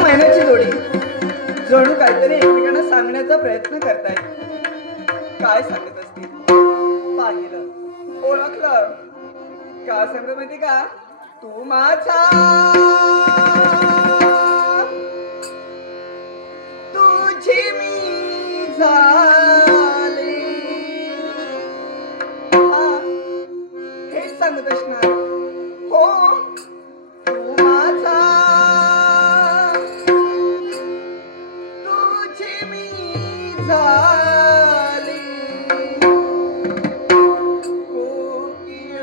महिन्याची जोडी जणू काहीतरी एकमेकांना सांगण्याचा प्रयत्न करताय. काय सांगत असतील? पाहिलं, ओळखलं का? सांगत माहिती का? तू माझा, तुझी मी झाले. हा, हेच सांगत असणार. हो, तू माझा, तुझी मी झाले. कोकिळ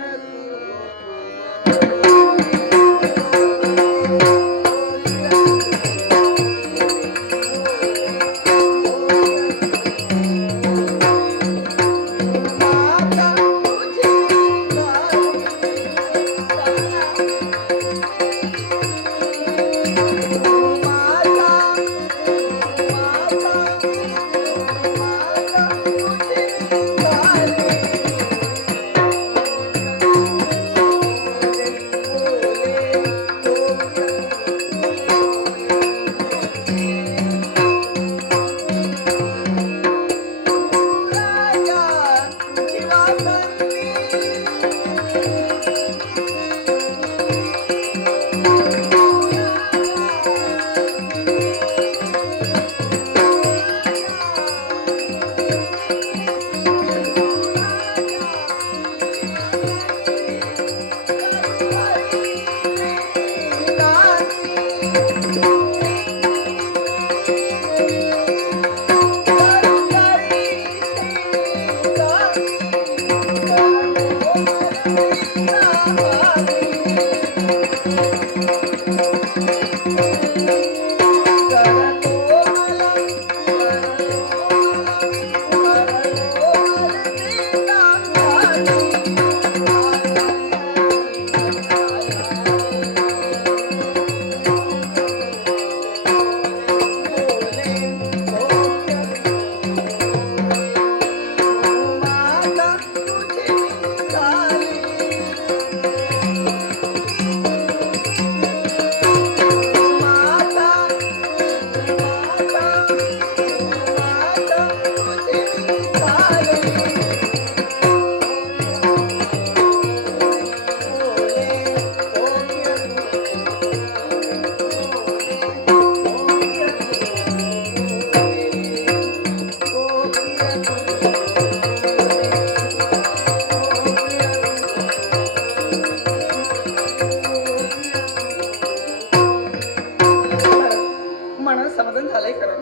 समाधान झालंय खरं,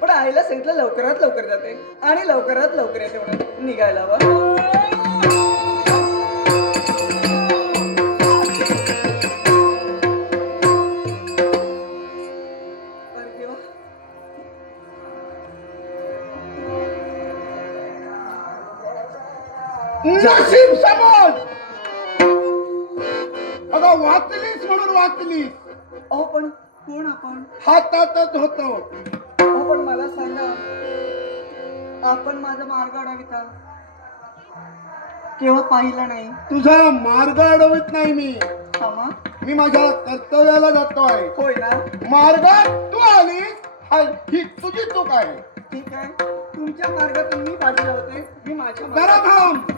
पण आईला सांगितलं लवकरात लवकर जाते आणि लवकरात लवकर येते म्हणून निघायला हवं. नशीब समज. अगं वाचलीस म्हणून वाचलीस. अहो पण कोण आपण? हातातच होतो. अहो पण मला सांगा, आपण माझा मार्ग अडविता केव्हा पाहिला नाही. तुझा मार्ग अडवित नाही मी. हा मग? मी माझ्या कर्तव्याला जातोय. होय ना? मार्गात तू आलीस ही तुझी चूक आहे. ठीक आहे, तुमच्या मार्गातून मी बाजूला होते, मी माझ्या जरा थांब.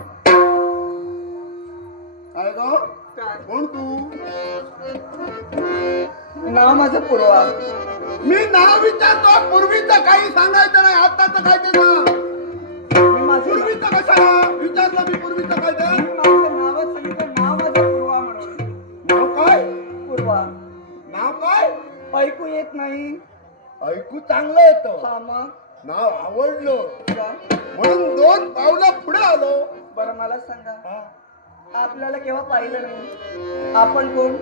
काय ग? काय? कोण तू? नाव माझं पूर्वा. मी नाव विचारतो. पूर्वीचं काही सांगायचं नाही, आताच काय ते सांग. मी माझं पूर्वीचं कशाला विचारलं? मी पूर्वीचं काय ते? माझं नावच सांगितलं. नाव माझं पूर्वा म्हणून. नाव काय? पूर्वा. नाव काय? ऐकू येत नाही? ऐकू चांगलं येतं. हा मग? नाव आवडलं का? म्हणून 2 पावलं पुढे आलो. बरं मला सांगा, आपल्याला केव्हा पाहिलं नाही? आपण कोण?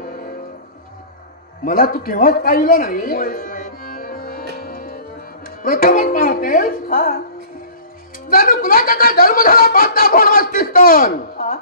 मला तू केव्हाच पाहिलं नाही. मुळीच नाही. प्रथमच पाहतेस. हा जणू कुणाचा काय जन्म झाला पाहता फोन वाजतीस तर. हा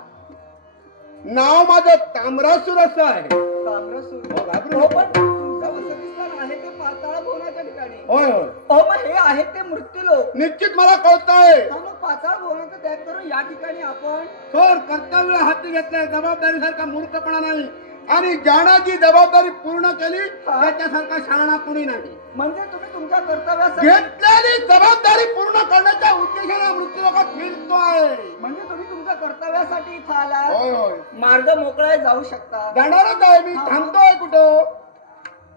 नाव माझं ताम्रासूर असं आहे. ताम्रसूर. हो, घाबरू हो, नको. पण तुमचं वसतिस्थान आहे ते पाताळ भुवनाच्या ठिकाणी. होय होय, अहो मग हे आहेत ते मृत्यू लोक. निश्चित मला कळतंय. हा मग पाताळ भुवनाचा त्याग करून या ठिकाणी आपण. तर कर्तव्य हाती घेतलंय. जबाबदारी सारखा मूर्खपणा नाही. आणि ज्याची जबाबदारी पूर्ण केली त्याच्यासारखा शहाणा कुणी नाही. म्हणजे तुम्ही तुमच्या कर्तव्यासाठी घेतलेली जबाबदारी पूर्ण करण्याच्या उद्देशाने मृत्यूलोकात फिरतोय. म्हणजे तुम्ही तुमच्या कर्तव्यासाठी इथं आला, होय होय मार्ग मोकळा जाऊ शकता. जाणारच आहे मी, थांबतोय कुठं.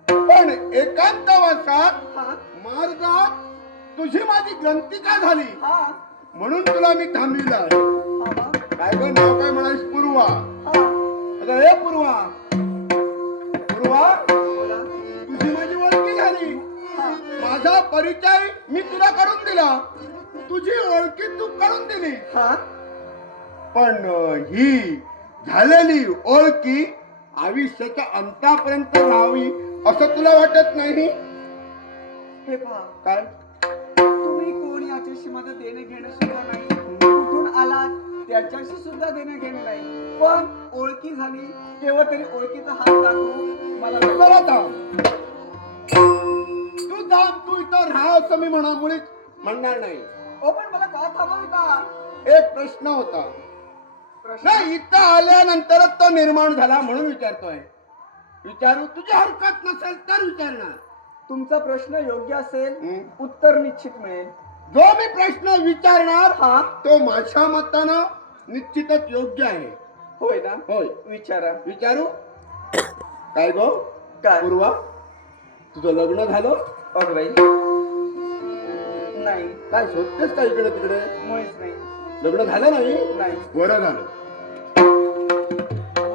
पण एकांतवासात हा मार्गात तुझी माझी ग्रंथिका झाली हा म्हणून तुला मी थांबविलं आहे. हा हा काय ग नाव काय म्हणालीस? पूर्वा. हा अगं हे पूर्वा, पूर्वा बोला. तुझी माझी ओळखी झाली. हा माझा परिचय मी तुला करून दिला, तुझी ओळखी तू करून दिली. हा पण ही झालेली ओळखी आयुष्याच्या अंतापर्यंत राहावी असं तुला वाटत नाही? हे पहा, काय तुम्ही कोण याच्याशी माझं देणं घेणं सुद्धा नाही, कुठून आलात त्याच्याशी सुद्धा देणं घेणं नाही, पण ओळखी झाली केव्हा तरी ओळखीचा हात दाखवू मला जरा थांब. तू थांब, तू इथं राहा असं मी मुळीच म्हणणार नाही. ओ पण मला का थांबविता? एक प्रश्न होता प्रश्न नाही, इथं आल्यानंतरच तो निर्माण झाला म्हणून विचारतोय. विचारू, तुझी हरकत नसेल तर विचारणार. तुमचा प्रश्न योग्य असेल, हं. उत्तर निश्चित मिळेल. जो मी प्रश्न विचारणार हा तो माझ्या मतानं निश्चितच योग्य आहे. होय ना? होय. विचारा. विचारू. काय गो काय? पूर्वा, तुझं लग्न झालं? अग बाई, नाही, काय शोधतेस का इकडे तिकडे? मुळीच नाही. लग्न झालं नाही? नाही. बरं झालं.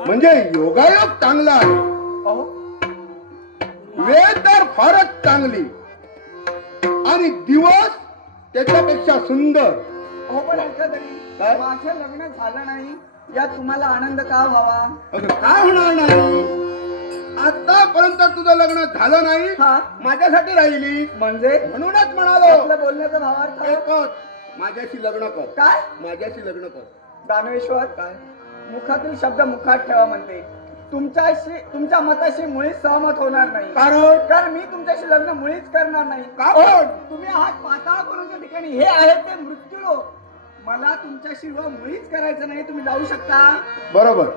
म्हणजे योगायोग चांगला आहे, अहो वेळ तर फारच चांगली आणि दिवस त्याच्यापेक्षा सुंदर. अहो पण ऐका तरी, काय? माझं लग्न झालं नाही यात तुम्हाला आनंद का व्हावा? अगं काय होणार नाही? आतापर्यंत तुझं लग्न झालं नाही, हा माझ्यासाठी राहिली म्हणजे म्हणूनच म्हणालो आपल्या बोलण्याचा भावार्थ एकच, माझ्याशी लग्न कर. काय? माझ्याशी लग्न कर. दानवेश्वर, काय मुखातील शब्द मुखात ठेवा म्हणते. तुमच्या मताशी मुळीच सहमत होणार नाही, कारण मी तुमच्याशी लग्न मुळीच करणार नाही. कारण तुम्ही आहात पाताळ कोणाच्या ठिकाणी, हे आहेत ते मृत्यूलोक. मला तुमच्याशी मुळीच करायचं नाही. तुम्ही जाऊ शकता. बरोबर,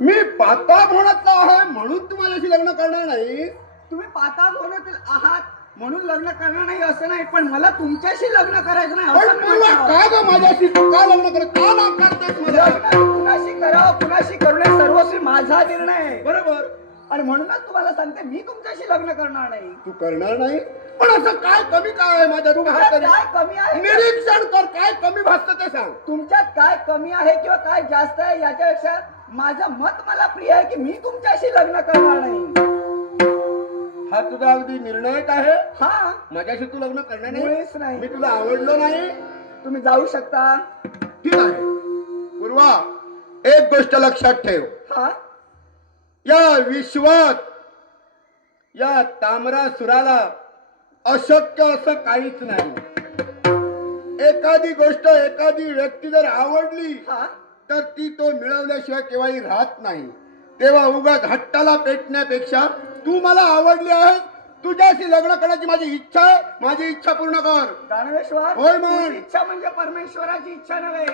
मी पाताळ भवनातला आहे म्हणून तू माझ्याशी लग्न करणार नाही. तुम्ही पाताळ भवनातील आहात म्हणून लग्न करणार नाही असं नाही, पण मला तुमच्याशी लग्न करायचं नाही पण असं मी पूर्वा, म्हणतो. का ग माझ्याशी तू का लग्न कर, का नाकारतेस मला? लग्न कुणाशी करावं कुणाशी करू नये सर्वस्वी माझा निर्णय आहे. बरोबर, आणि म्हणूनच तुम्हाला सांगते, मी तुमच्याशी लग्न करणार नाही. तू करणार नाही, पण असं काय कमी काय आहे माझ्यात? तुमच्यात काय कमी आहे? निरीक्षण कर, काय कमी भासतं ते सांग. तुमच्यात काय कमी आहे किंवा काय जास्त आहे याच्यापेक्षा माझं मत मला प्रिय आहे की मी तुमच्याशी लग्न करणार नाही. हा तुझा अगदी निर्णयच आहे. हा माझ्याशी तू लग्न करणार नाही? मुळीच नाही. मी तुला आवडलो नाही? तुम्ही जाऊ शकता. ठीक आहे पूर्वा, एक गोष्ट लक्षात ठेव. हा या विश्वात या ताम्रासुराला अशक्य असं काहीच नाही. एखादी गोष्ट एखादी व्यक्ती जर आवडली हा तर ती तो मिळवल्याशिवाय केव्हाही राहत नाही. तेव्हा उगाच हट्टाला पेटण्यापेक्षा तू मला आवडली आहे, तुझ्याशी लग्न करण्याची माझी इच्छा आहे, माझी इच्छा पूर्ण कर. दानवेश्वर, होय मग. तुमची इच्छा म्हणजे परमेश्वराची इच्छा नव्हे.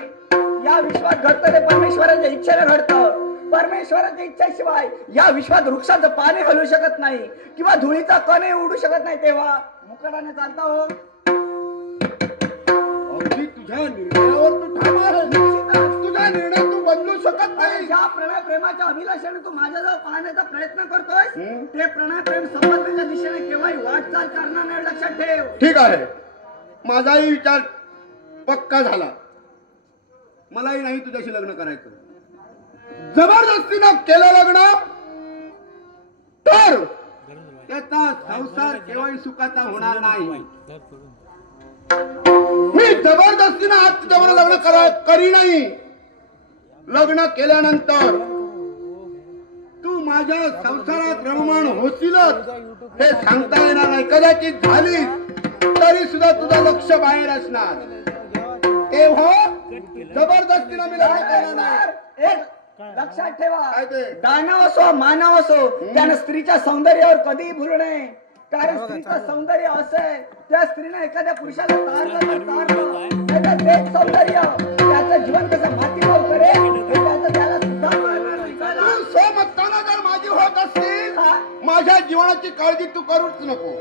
या विश्वात घडतं ते परमेश्वराच्या इच्छेने घडतं. परमेश्वराच्या इच्छेशिवाय या विश्वात वृक्षाचं पाणी हलू शकत नाही किंवा धुळीचा कणही उडू शकत नाही. तेव्हा मुकाटाने चालता हो. अगदी तुझ्या निर्णयावर तू ठाम आहे. तुझा निर्णय तू बदलू शकत नाही. ज्या प्रणय प्रेमाच्या अभिलाषाने तू माझ्याजवळ पाहण्याचा प्रयत्न करतोय हं? ते प्रणय प्रेम संबंधाच्या दिशेने केव्हाही वाटचाल करणार नाही, लक्षात ठेव. ठीक आहे, माझाही विचार पक्का झाला. मलाही नाही तुझ्याशी लग्न करायचं. जबरदस्तीनं केलं लग्न तर त्याचा संसार केव्हाही सुखाचा होणार नाही. मी जबरदस्तीनं आज तुझ्यावर लग्न करी नाही. लग्न केल्यानंतर तू माझ्या संसारात रममाण होशीलच हे सांगता येणार नाही. कदाचित झाली तरी सुद्धा तुझं लक्ष बाहेर असणार. तेव्हा जबरदस्तीनं मी लग्न करणार नाही. एक लक्षात ठेवा, काय ते? दानव असो मानव असो त्यानं स्त्रीच्या सौंदर्यावर कधीही भुलू नये. कारण स्त्रीचं सौंदर्य असं आहे, त्या स्त्रीने एखाद्या पुरुषाला तारलं तर तारलं, त्याचं तेच सौंदर्य त्याचं जीवन कसं मातीभाव करेल हे त्याचं त्याला सुद्धा कळणार नाही. तू असतील हा? माझ्या जीवनाची काळजी तू करूच नको.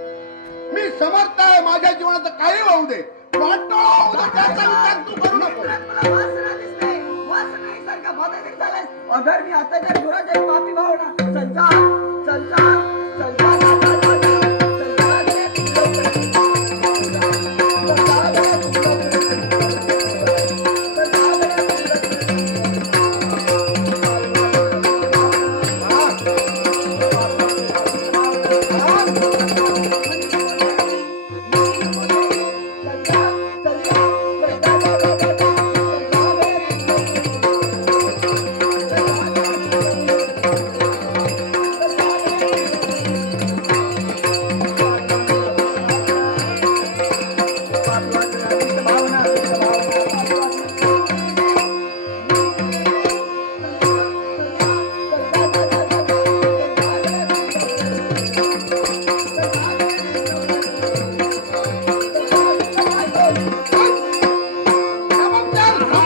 मी समर्थ आहे, माझ्या जीवनाचं काही होऊ दे, वाटोळं होऊ दे, त्याचा विचार तू करू नको. तुला वासना दिसते, वासनाईसारखा बदल झालाय. अगर मी आताच्या गुराच्या पापी भावना संसार संसार संसार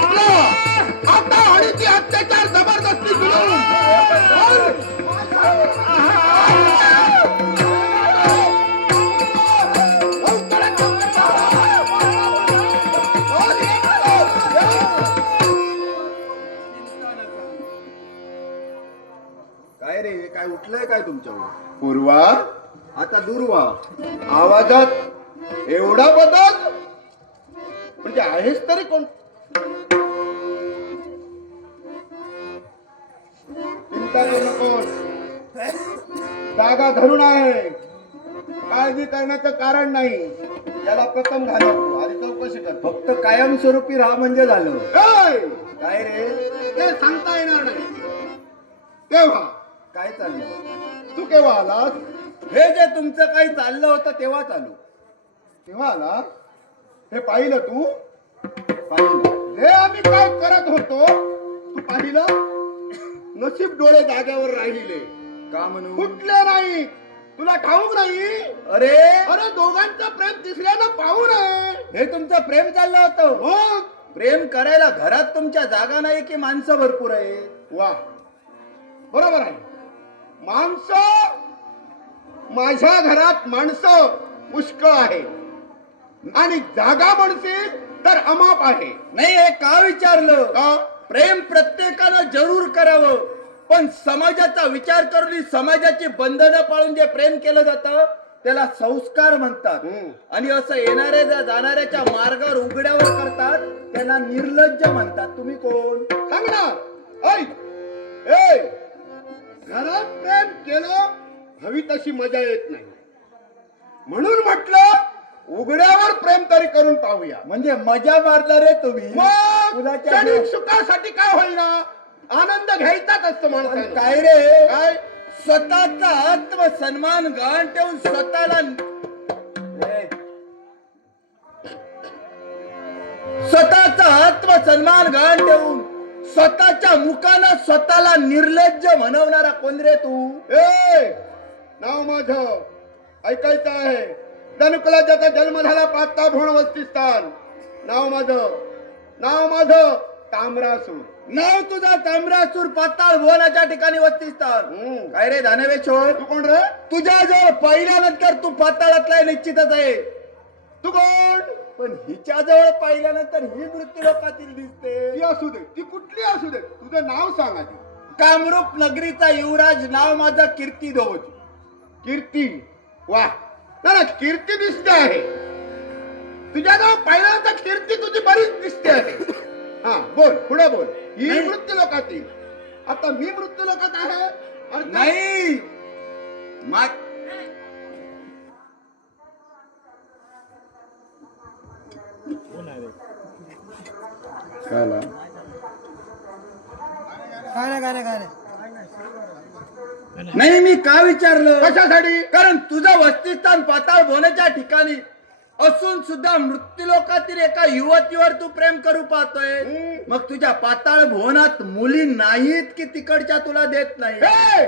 आता आणि ती अत्याचार जबरदस्ती काय रे काय उठलंय काय तुमच्यावर? पूर्वा, आता दूर व्हा. आवाजात एवढा बदल म्हणजे आहेस तरी कोण? चिंता करू नकोस, जागा धरून आहे, काळजी करण्याचं कारण नाही. याला प्रथम घालवतो आधी चौकशी करतो. फक्त कायमस्वरूपी राहा म्हणजे झालं. ऐ, काय रे ते सांगता येणार नाही. तेव्हा काय चाललं? तू केव्हा आलास? हे जे तुमचं काही चाललं होतं तेव्हाच आलो. तेव्हा आलास? हे पाहिलं तू? पाहिलं. हे आम्ही काय करत होतो तू पाहिलं? नशीब डोळे जाग्यावर राहिले, का म्हणून? फुटले नाही. तुला ठाऊक नाही? अरे अरे दोघांचं प्रेम तिसऱ्यानं पाहू नये. हे तुमचं प्रेम चाललं होतं. मग प्रेम करायला घरात तुमच्या जागा नाही की माणसं भरपूर आहे? वा, बरोबर आहे. माणसं, माझ्या घरात माणसं पुष्कळ आहे आणि जागा म्हणशील तर अमाप आहे. नाही, हे का विचारलं? का? प्रेम प्रत्येकानं जरूर करावं, पण समाजाचा विचार करून समाजाची बंधनं पाळून जे प्रेम केलं जातं त्याला संस्कार म्हणतात. आणि असं येणाऱ्या जाणाऱ्याच्या मार्गावर उघड्यावर करतात त्याला निर्लज्ज म्हणतात. तुम्ही कोण? सांगणार ऐक. ए, घरात प्रेम केलं हवी तशी मजा येत नाही, म्हणून म्हटलं उघड्यावर प्रेम तरी करून पाहूया. म्हणजे मजा मारला रे तुम्ही. मग कुणाच्या क्षणिक सुखासाठी काय होईना, आनंद घ्यायचाच असतो पण माणसाला. काय रे, काय? स्वतःचा आत्मसन्मान गहाण ठेवून स्वतःला स्वतःचा आत्मसन्मान गहाण ठेवून स्वतःच्या मुखानं स्वतःला निर्लज्ज म्हणवणारा कोण रे तू? ए, नाव माझं ऐकायचं आहे. धनुकुला ज्याचा जन्म झाला पाचता भोण वस्तीस्थान. नाव माझं ताम्रासूर. नाव तुझा ताम्रासूर, पाताळ भुवनाच्या ठिकाणी वस्तीस्थान. काय रे दानवेश्वर, तू कोण रे? तुझ्या जवळ पाहिल्यानंतर तू पाताळातला निश्चितच आहे. तू कोण? पण हिच्या जवळ पाहिल्यानंतर ही मृत्यू लोकातील दिसते. ती असू दे, ती कुठली असू दे, तुझं नाव सांग आधी. कामरूप नगरीचा युवराज, नाव माझं कीर्ती ध्वज. कीर्ती, वा, ना कीर्ती दिसते आहे. तुझ्याजवळ पाहिल्यानंतर कीर्ती तुझी बरीच दिसते आहे. हा, बोल, पुढे बोल. ही नाही. मृत्यू लोकातील. आता मी मृत्यू लोकात आहे आणि नाही नाही, मी का विचारलं? कशासाठी? कारण तुझं वस्तीस्थान पाताळ भुवनाच्या ठिकाणी असून सुद्धा मृत्यू लोकातील एका युवतीवर तू प्रेम करू पाहतोय. मग तुझ्या पाताळ भुवनात मुली नाहीत की तिकडच्या तुला देत नाही? हे!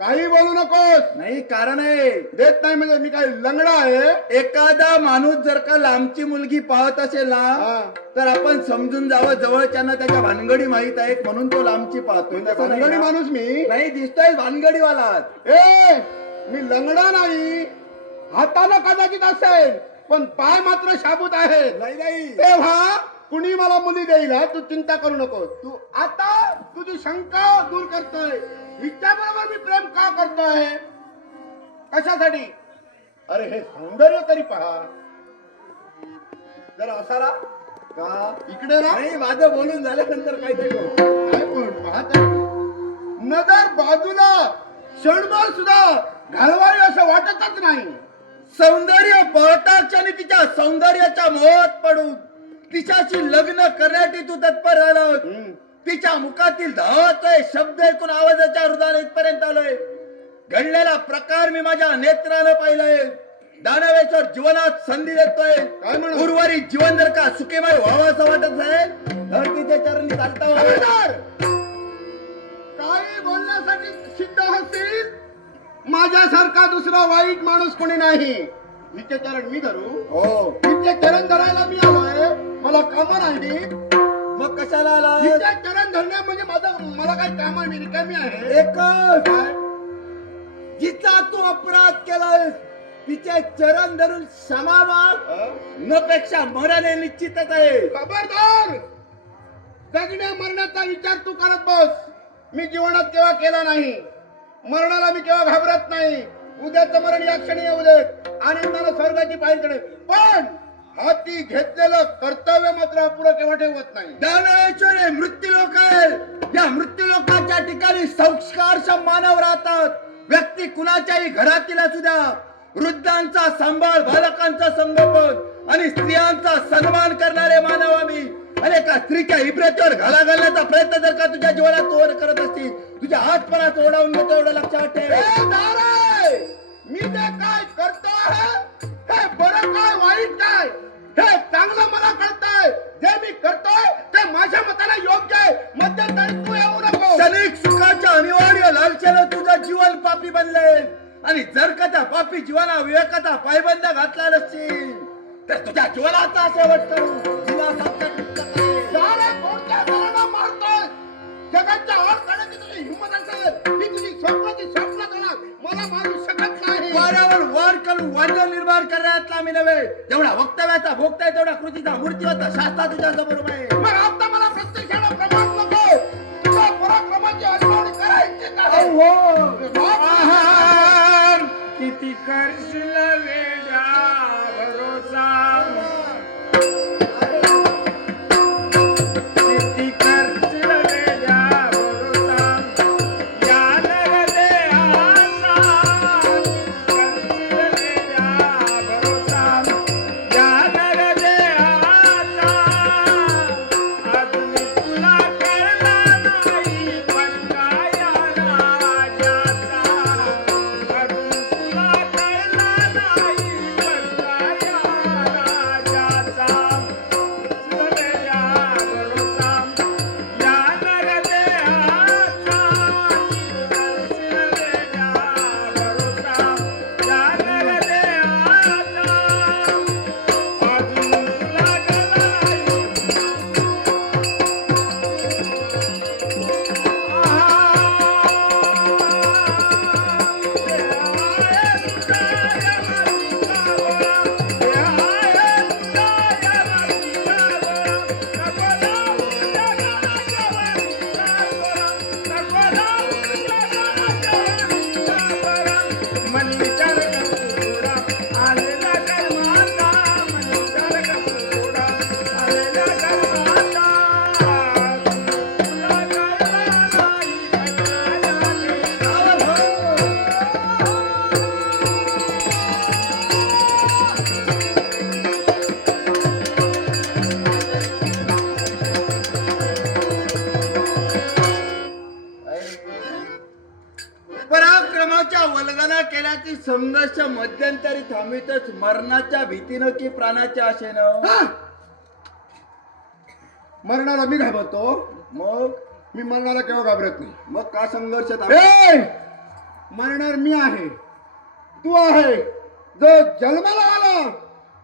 काही बोलू नकोस. नाही कारण आहे. देत नाही म्हणजे मी काय लंगडा आहे? एखादा माणूस जर का लांबची मुलगी पाहत असेल ना हा. तर आपण समजून जावं जवळच्यांना त्याच्या भानगडी माहित आहेत म्हणून तो लांबची पाहतो. म्हणजे भानगडी माणूस मी नाही दिसतोय भानगडीवाला. ए मी लंगडा नाही. हाताला कदाचित असेल पण पाय मात्र शाबूत आहे. नाही तेव्हा कुणी मला मुली देईल हा? तू चिंता करू नको. तू आता तुझी शंका दूर करतोय. हिच्याबरोबर मी प्रेम का करतोय? कशासाठी? अरे हे सौंदर्य तरी पहा जरा असारा का इकडे ना. नाही माझं बोलून झाल्यानंतर काहीतरी करू. काय पण पाहत आहे. नजर बाजूला क्षणभर सुद्धा घालवावी असं वाटतच नाही. सौंदर्य पाहताच आणि तिच्या सौंदर्याच्या मोहात पडून तिच्याशी लग्न करण्यासाठी तू तत्पर झालास. तिच्या मुखातील धावतोय शब्द ऐकून आवाजाच्या हृदयाला इथपर्यंत आलोय. घडलेला प्रकार मी माझ्या नेत्रानं पाहिलाय. दानवेश्वर जीवनात संधी देतोय. काय म्हणू? उर्वरित जीवन जर का सुखीमय व्हावं असं वाटत असेल तर तिच्या चरणी चालता व्हावं. खबरदार! काही बोलण्यासाठी सिद्ध असतील माझ्यासारखा दुसरा वाईट माणूस कोणी नाही. हिचे चरण मी धरू? हो हिचे चरण धरायला मी आलोय. मला काम नाही. मग कशाला आला? हिचे चरण धरणे म्हणजे मला काय काम आहे? मी रिकामी आहे. एकच काय? जिचा तू अपराध केलास तिचे चरण धरून क्षमा माग अ? नपेक्षा मरणे निश्चितच आहे. खबरदार! जगण्या मरण्याचा विचार तू करत बस. मी जीवनात केव्हा केला नाही. मरणाला मी केव्हा घाबरत नाही. उद्याचं मरण या क्षणी येऊ देत आणि मला स्वर्गाची पायरी चढेल. पण हाती घेतलेलं कर्तव्य मात्र अपुरं केव्हा ठेवत नाही. दानवेश्वर हे मृत्यूलोक आहे. या मृत्यूलोकाच्या ठिकाणी संस्कार मानव राहतात. व्यक्ती कुणाच्याही घरातील असू द्या. वृद्धांचा सांभाळ बालकांचा संगोपन आणि स्त्रियांचा सन्मान करणारे मानव आम्ही. आणि एका स्त्रीच्या इब्रतीवर घाला घालण्याचा प्रयत्न जर का तुझ्या जीवनात तोड करत असतील तुझ्या हातपणात ओढावून घेतो एवढं लक्षात ठेव. ए दारे! मी ते काय करतो आहे हे बरं काय वाईट काय हे चांगलं मला कळतंय. जे मी करतोय ते माझ्या मताला योग्य आहे. मध्यंतरी तू येऊ नको. क्षणिक सुखाच्या अनिवार्य लालसेनं तुझं जीवन पापी बनले आणि जर का त्या पापी जीवना विवेकाचा पायबंद घातला नसतील तर तुझ्या जीवनाचा शेवट करू तुला दारे कोणत्या जणांना मारतोय? जगाच्या आड काढण्याची तुझी हिंमत असेल ही तुझी स्वप्नाची स्वप्न करणार मला मारू शकत नाही. वाऱ्यावर वार करून वादळ निर्माण करण्यातला मी नव्हे. जेवढा वक्तव्याचा भोगताय तेवढा कृतीचा मूर्तिवत शास्त्रा तुझ्या समोर आहे. मग आता मला प्रत्यक्षाला प्रमाण नको. तुझ्या पराक्रमाची अनुभवणी करायची आहे. किती करशील वेड्या भरोसा किती करशील वेड्या भरोसा या नगदे आता करशील वेड्या भरोसा या नगदे आता अजून तुला कळला नाही पण काय राजाचा अजून तुला कळला नाही पण काय राजाचा शिवलेल्या भरोसा या नगदे आता शिवलेल्या भरोसा या नगदे आता अजून तुला कळला नाही पराक्रमाच्या वल्गना केल्याची संघर्ष मध्यंतरी थांबितच मरणाच्या भीतीनं की प्राणाच्या आशेनं. मरणाला मी घाबरतो? मग मी मरणाला केव्हा घाबरत नाही. मग का संघर्ष थांबला? ए! मरणार मी आहे, तू आहे. जो जन्माला आला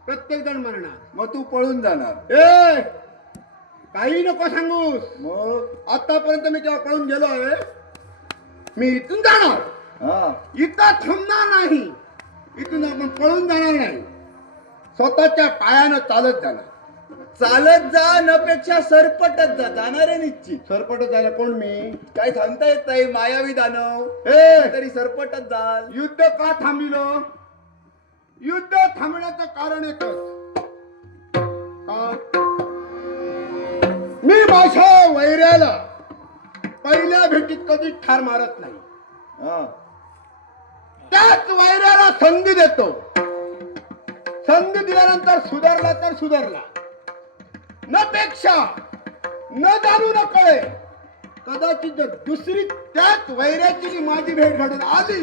प्रत्येक जण मरणार. मग तू पळून जाणार. ए काही नको सांगूस. मग आतापर्यंत मी केव्हा पळून गेलो आहे? मी इथून जाणार, हा इथं थांबणार नाही. इथून आपण पळून जाणार नाही, स्वतःच्या पायानं चालत जाणार. चालत जा नपेक्षा सरपटत जा. जाणार आहे निश्चित. सरपट जायला कोण मी? काय सांगता येत नाही. मायावी दानव ए तरी सरपटत जाल. युद्ध का थांबिलो? युद्ध थांबण्याचं कारण एकच. का? मी माझ्या वैऱ्याला पहिल्या भेटीत कधी ठार मारत नाही. हा त्याच वैऱ्याला संधी देतो. संधी दिल्यानंतर सुधारला तर सुधारला, नपेक्षा न जाणू न कळे. कदाचित जर दुसरी त्याच वैऱ्याची जी माझी भेट घडून आली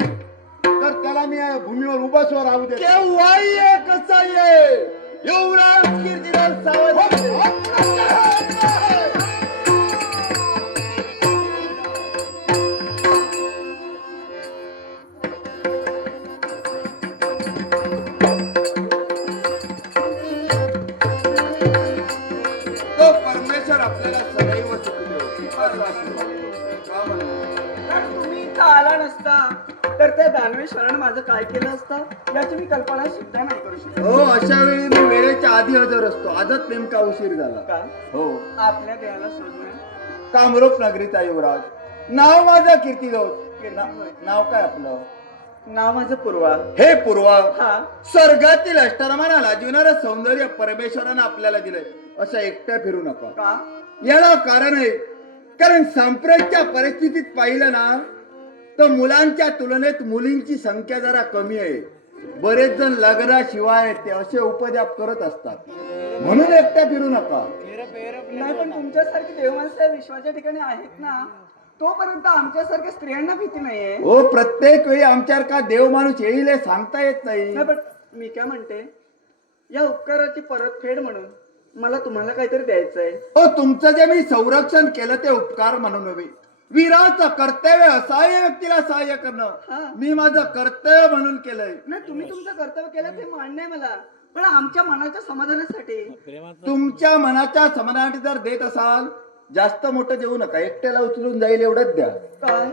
तर त्याला मी या भूमीवर उभासवर राहू दे. केव्हा ये कसा ये युवराज कीर्तिराज सावंत. तो परमेश्वर आपल्याला सदैव सुख देव. असा आशीर्वाद. का म्हणून? कारण तुम्ही इथं आला नसता तर त्या दानवेश्वरानं माझं काय केलं असतं याची मी कल्पना सुद्धा नाही करू शकत. हो अशा वेळी मी वेळेच्या आधी हजर असतो. आजच नेमका उशीर झाला. का हो आपल्या देहाला शोधणं कामरूप नगरीचा युवराज. नाव माझं कीर्तिराज. नाव काय आपलं? नाव माझं पूर्वा. हे पूर्वा, हा स्वर्गातील अष्टरमाना लाजविणारं सौंदर्य परमेश्वरानं आपल्याला दिलंय. अशा एकट्या फिरू नका. का याला कारण आहे, कारण सांप्रतच्या परिस्थितीत पाहिलं ना तर मुलांच्या तुलनेत मुलींची संख्या जरा कमी आहे. बरेच जण लग्नाशिवाय ते असे उपद्याप करत असतात. म्हणून एकट्या फिरू नका. नाही पण तुमच्यासारखी देवमाणसं विश्वाच्या ठिकाणी आहेत ना, तोपर्यंत आमच्यासारख्या स्त्रियांना भीती नाहीये. हो प्रत्येक वेळी आमच्यावर का देव माणूस येईल हे सांगता येत नाही नाही. पण मी काय म्हणते, या उपकाराची परतफेड म्हणून मला तुम्हाला काहीतरी द्यायचंय. हो तुमचं जे मी संरक्षण केलं ते उपकार म्हणून नव्हे. वीराचं कर्तव्य असहाय्य व्यक्तीला सहाय्य हा. करणं मी माझं कर्तव्य म्हणून केलंय. नाही तुम्ही तुमचं कर्तव्य केलं ते मान्य आहे मला, पण आमच्या मनाच्या समाधानासाठी. तुमच्या मनाच्या समाधानासाठी जर देत असाल जास्त मोठं देऊ नका. एकट्याला उचलून जाईल एवढंच द्या. काय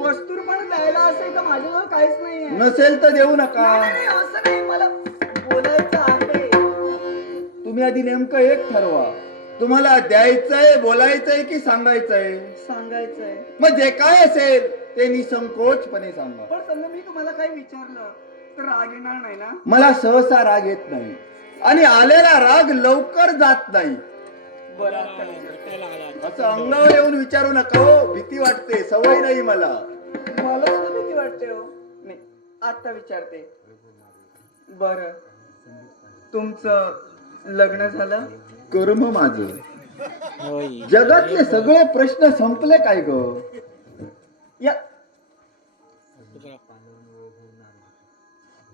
वस्तुरूपाने द्यायला असेल तर माझ्याजवळ काहीच नाहीये. नसेल तर देऊ नका. नाही, नाही, असं नाही, मला बोलायचं आहे. तुम्ही आधी नेमकं एक ठरवा. तुम्हाला द्यायचंय, बोलायचंय की सांगायचंय? सांगायचंय. मग जे काय असेल ते निसंकोचपणे सांगा. पण समजा मी तुम्हाला काही विचारलं तर राग येणार नाही ना? मला सहसा राग येत नाही आणि आलेला राग लवकर जात नाही. बरं आता विचारते. असं अंगावर येऊन विचारू नका हो. भीती वाटते, सवय नाही मला. मला सुद्धा भीती वाटते हो. नाही आता विचारते. बर तुमचं लग्न झालं? कर्म माझं. जगातले सगळे प्रश्न संपले काय ग? या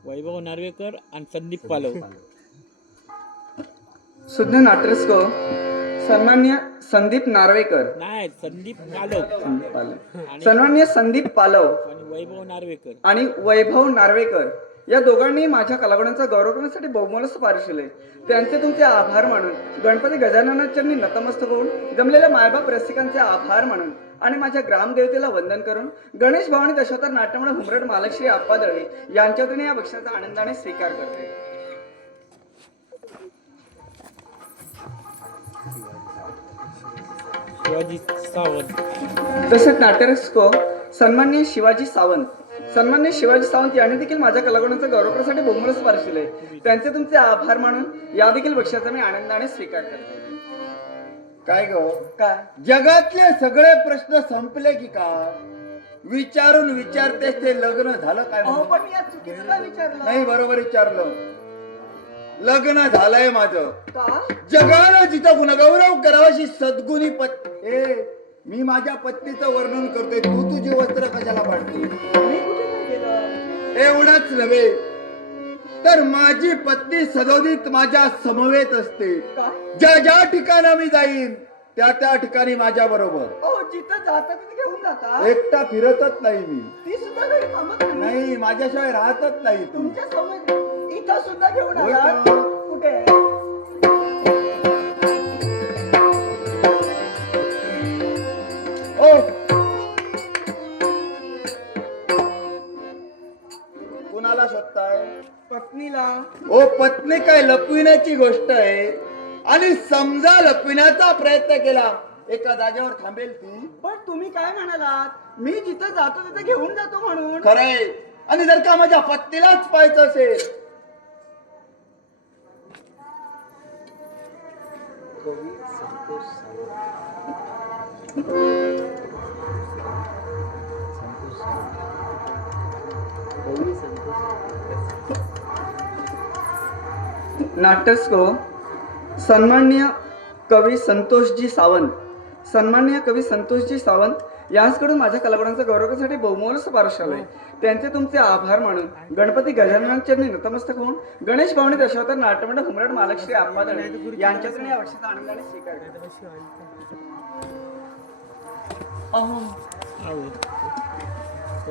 वैभव नार्वेकर आणि संदीप पालव. शुद्ध नाट्यस्को सन्मान्य संदीप नार्वेकर. नाही, संदीप पालव सन्मान्य संदीप पालव आणि वैभव नार्वेकर. आणि वैभव नार्वेकर या दोघांनी माझ्या कलागुणांचा गौरव करण्यासाठी बहुमोल पारिश केले. त्यांचे तुमचे आभार मानून गणपती गजाननाचरणी नतमस्तक होऊन जमलेल्या मायबाप रसिकांचे आभार मानून आणि माझ्या ग्रामदेवतेला वंदन करून गणेश भवानी दशावतार नाट्यमंडळ हुमरट मालक श्री आप्पा दळवे यांच्या वतीने या बक्षिसाचा आनंदाने स्वीकार करते. शिवाजी सावंत. तसेच नाट्यरसिको सन्मान्य शिवाजी सावंत. सन्मान्य शिवाजी सावंत यांनी देखील माझ्या कलागुणांचा गौरव करण्यासाठी बहुमोल स्पर्श केले. त्यांचे तुमचे आभार मानून या देखील बक्षिसाचा मी आनंदाने स्वीकार करते. काय ग? काय जगातले सगळे प्रश्न संपले की का? विचारून विचारतेस ते लग्न झालं काय अहो म्हणून? पण मी या चुकीचं काय विचारलं? नाही बरोबर विचारलं. लग्न झालंय माझं. का? जगानं जिथं गुणगौरव करावाशी सद्गुणी मी माझ्या पत्नीचं वर्णन करतोय. तू तुझी वस्त्र कशाला पाडते? मी कुठे काय केलं? एवढंच नव्हे तर माझी पत्नी सदोदित माझ्या समवेत असते. का? ज्या ज्या ठिकाणी मी जाईन त्या त्या ठिकाणी माझ्या बरोबर. ओ जिथं जाता तिथे घेऊन जाता. एकटा फिरतच नाही मी. ती सुद्धा घरी थांबत नाही. नाही, माझ्याशिवाय राहतच नाही तू. तुमच्या समोर इथं सुद्धा घेऊन होय आला. का? कुठे? ओ कुणाला शोधताय? पत्नीला. ओ पत्नी काय लपविण्याची गोष्ट आहे. आणि समजा लपविण्याचा प्रयत्न केला, एका जागेवर थांबेल ती? पण तुम्ही काय म्हणालात? मी जिथं जातो तिथे घेऊन जातो म्हणून. खरंय. आणि जर का माझ्या पत्नीलाच पाहायचं असेल, नाट्यस्क सन्माननीय कवी संतोषजी सावंत, सन्माननीय कवी संतोषजी सावंत यांच्याकडून माझ्या कलागुणांचा गौरव करण्यासाठी बहुमोल पारिश आलोय. त्यांचे तुमचे आभार मानून गणपती गजाननांच्या नतमस्तक होऊन गणेश भावनी दशावतार नाट्यमंडळ हुमराट मालकश्री आप्पा दळे यांच्यातून या वर्षाचा आनंदाने स्वीकार करतो.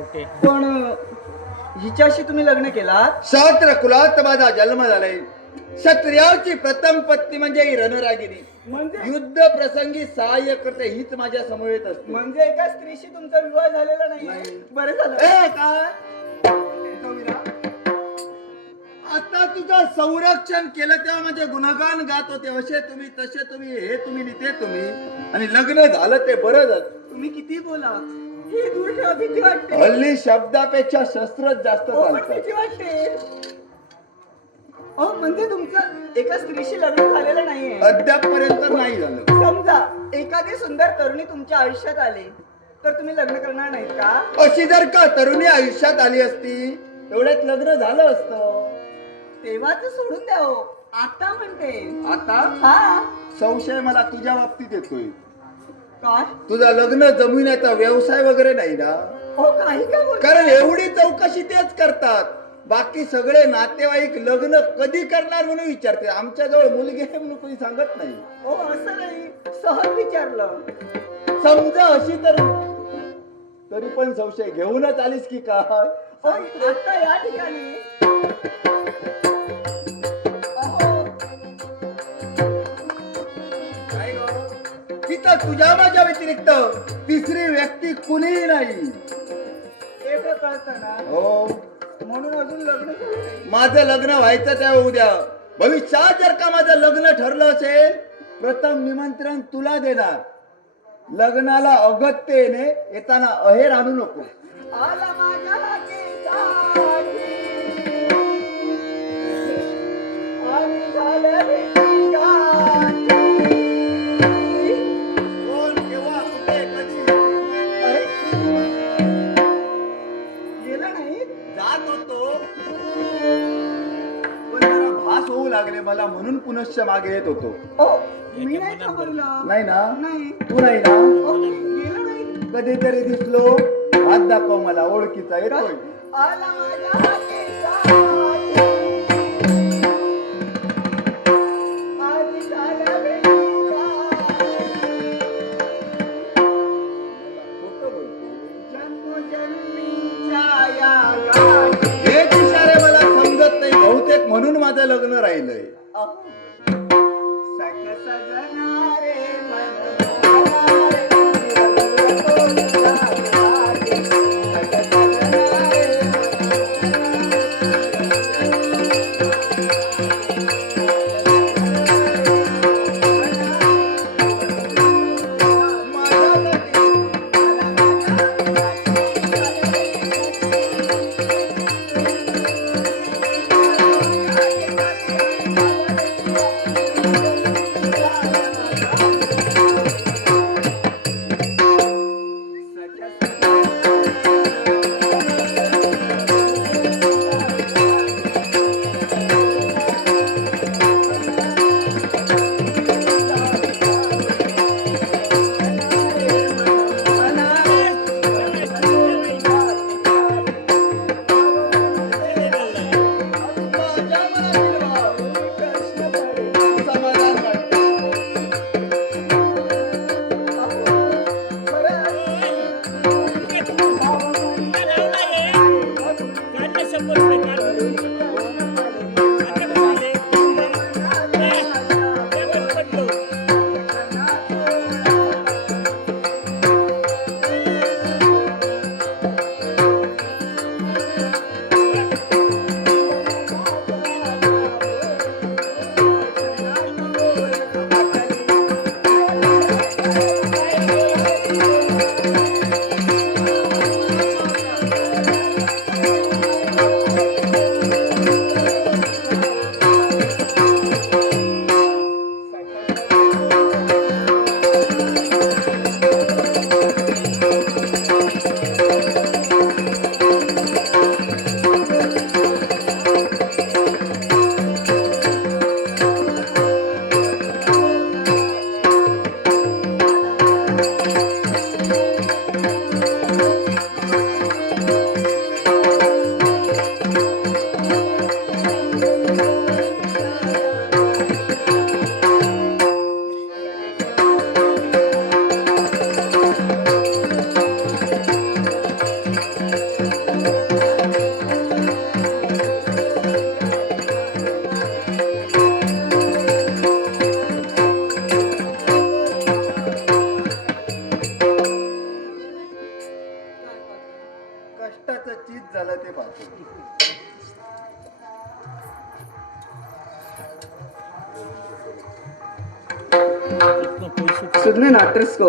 ओके. पण हिच्याशी तुम्ही लग्न केलात? क्षात्र कुलात माझा जन्म झालाय. क्षत्रियाची प्रथम पत्नी म्हणजे ही रणरागिरी. म्हणजे युद्ध प्रसंगी सहाय्य करते हीच माझ्या समोर येत असते. म्हणजे एका स्त्रीशी तुमचा विवाह झालेला नाही? नाही. बरं झालं. ए, काय? कविरा, आता तुझं संरक्षण केलं तेव्हा म्हणजे गुणगान गात होते. असे तुम्ही तसे तुम्ही हे तुम्ही ते तुम्ही, आणि लग्न झालं ते बरं झालं. तुम्ही किती बोला, ही दूर ठेवा, भीती वाटते. हल्ली शब्दापेक्षा शस्त्रच जास्त हो, पण चालतात. भीती वाटते. अहो, म्हणजे तुमचं एका स्त्रीशी लग्न झालेलं नाहीये? अद्यापपर्यंत नाही झालं. समजा एखादी सुंदर तरुणी तुमच्या आयुष्यात आली तर तुम्ही लग्न करणार नाहीत का? अशी जर का तरुणी आयुष्यात आली असती, एवढ्यात लग्न झालं असतं. तेव्हा तर सोडून द्या हो. आता म्हणते. आता हा. संशय मला तुझ्या बाबतीत येतोय. काय? तुझा लग्न जमविण्याचा व्यवसाय वगैरे नाही ना? हो, काही का बोलताय? कारण एवढी चौकशी तेच करतात. बाकी सगळे नातेवाईक लग्न कधी करणार म्हणून विचारते. आमच्या जवळ मुलगी आहे म्हणून कोणी सांगत नाही. हो, असं नाही, सहज विचारलं. समजा अशी तर तरी पण संशय घेऊनच आलीस की काय? हो, आता या ठिकाणी अहो, काय गं? तिथं तुझ्या माझ्या व्यतिरिक्त तिसरी व्यक्ती कुणीही नाही. एवढं कळतं ना, हो, म्हणून अजून लग्न झालं नाही. माझं लग्न व्हायचं त्या उद्या. भविष्यात जर का माझं लग्न ठरलं असेल, प्रथम निमंत्रण तुला देणार. लग्नाला अगत्येने येताना अहेर आणू नको. आला माझ्या हाकेसाठी आणि झाल्या भेटी. कोण, केव्हा, कुठे, कधी? अरे, गेला नाही? जात होतो, पण जरा भास होऊ लागले मला म्हणून पुनश्च मागे येत होतो. ओ, मी नाही थांबवलं. नाही ना? नाही. तू नाही ना? ओ, गेला नाही. कधीतरी दिसलो, हात दाखव मला, ओळखीचा येतोय. आला माझ्या हाकेसाठी आणि झाल्या भेटी. खोटं बोलतो. जन्मोजन्मीच्या या गाठी. हेच इशारे मला समजत नाही. बहुतेक म्हणून माझं लग्न राहिलंय. सख सजनारे मन मोहनारे, कष्टाचं चीज झालं ते पाहतो. सुज्ञ नाट्यस्क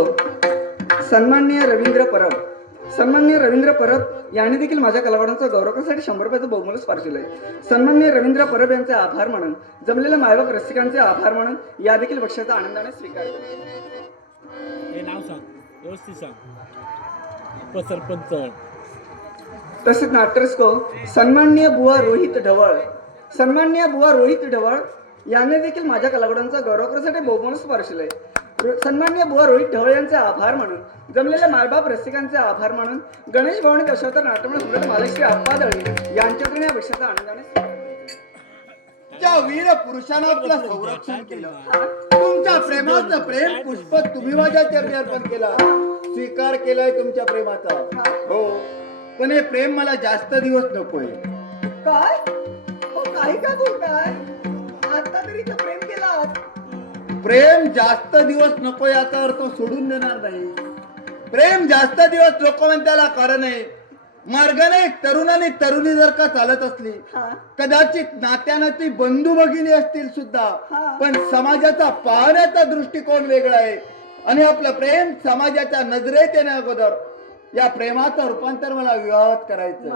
सन्माननीय रवींद्र परब यांनी देखील माझ्या कलावडांचा गौरव करण्यासाठी 100 रुपयाचं बहुमूल्य स्पर्श दिलंय. सन्माननीय रवींद्र परब यांचे आभार मानून जमलेल्या मायबाप रसिकांचे आभार मानून या देखील बक्षाचा आनंदाने स्वीकार केला. हे नाव सांग, व्यवस्थित सांग. उपसरपंच. तसेच नाट्यस्क सन्माननीय बुवा रोहित ढवळ यांनी देखील माझ्या कलावडांचा गौरव करण्यासाठी बहुमूल्य स्पर्श दिलंय. सन्माननीय बुवा रोहित ढवळ यांचे आभार मानून जमलेल्या मायबाप रसिकांचे आभार मानून गणेश भवानी दशावतार नाट्यमंडळ सम्राट मालश्री आप्पा दळवी यांच्याकडून या बक्षाचा आनंदाने स्वीकार केला. त्या वीर पुरुषानं आपलं संरक्षण केलं. तुमच्या प्रेमाचं प्रेम पुष्प तुम्ही माझ्या चरणी अर्पण केला. स्वीकार केलाय तुमच्या प्रेमाचा. हो, पण हे प्रेम मला जास्त दिवस नकोय. काय काही का बोलताय? आता तरी तर प्रेम केला. प्रेम जास्त दिवस नको याचा अर्थ सोडून देणार नाही. प्रेम जास्त दिवस नको म्हणजे त्याला कारण आहे. मार्गाने एक तरुण आणि तरुणी जर का चालत असली, कदाचित नात्यानं ती बंधू भगिनी असतील सुद्धा, पण समाजाचा पाहण्याचा दृष्टिकोन वेगळा आहे. आणि आपलं प्रेम समाजाच्या नजरेत येण्या अगोदर या प्रेमाचं रूपांतर मला विवाहात करायचं.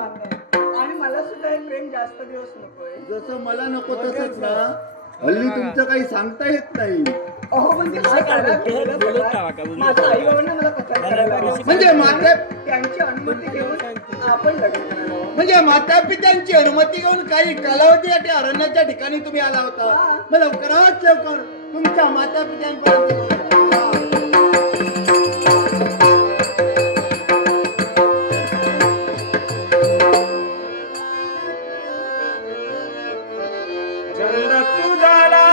आणि मला सुद्धा हे प्रेम जास्त दिवस नकोय. जसं मला नको तसंच ना हल्ली तुमचं काही सांगता येत नाही. अहो म्हणजे काय करायला बोलत राहा का? माझ्या आई बाबांना मला पसंत करायला लागलं. म्हणजे माता त्यांची अनुमती घेऊन आपण लग्न करायला हवं. म्हणजे माता पित्यांची अनुमती घेऊन काही कालावधीसाठी अरण्याच्या ठिकाणी तुम्ही आला होता. मग लवकरात लवकर तुमच्या माता पित्यांपर्यंत चंद तू झाला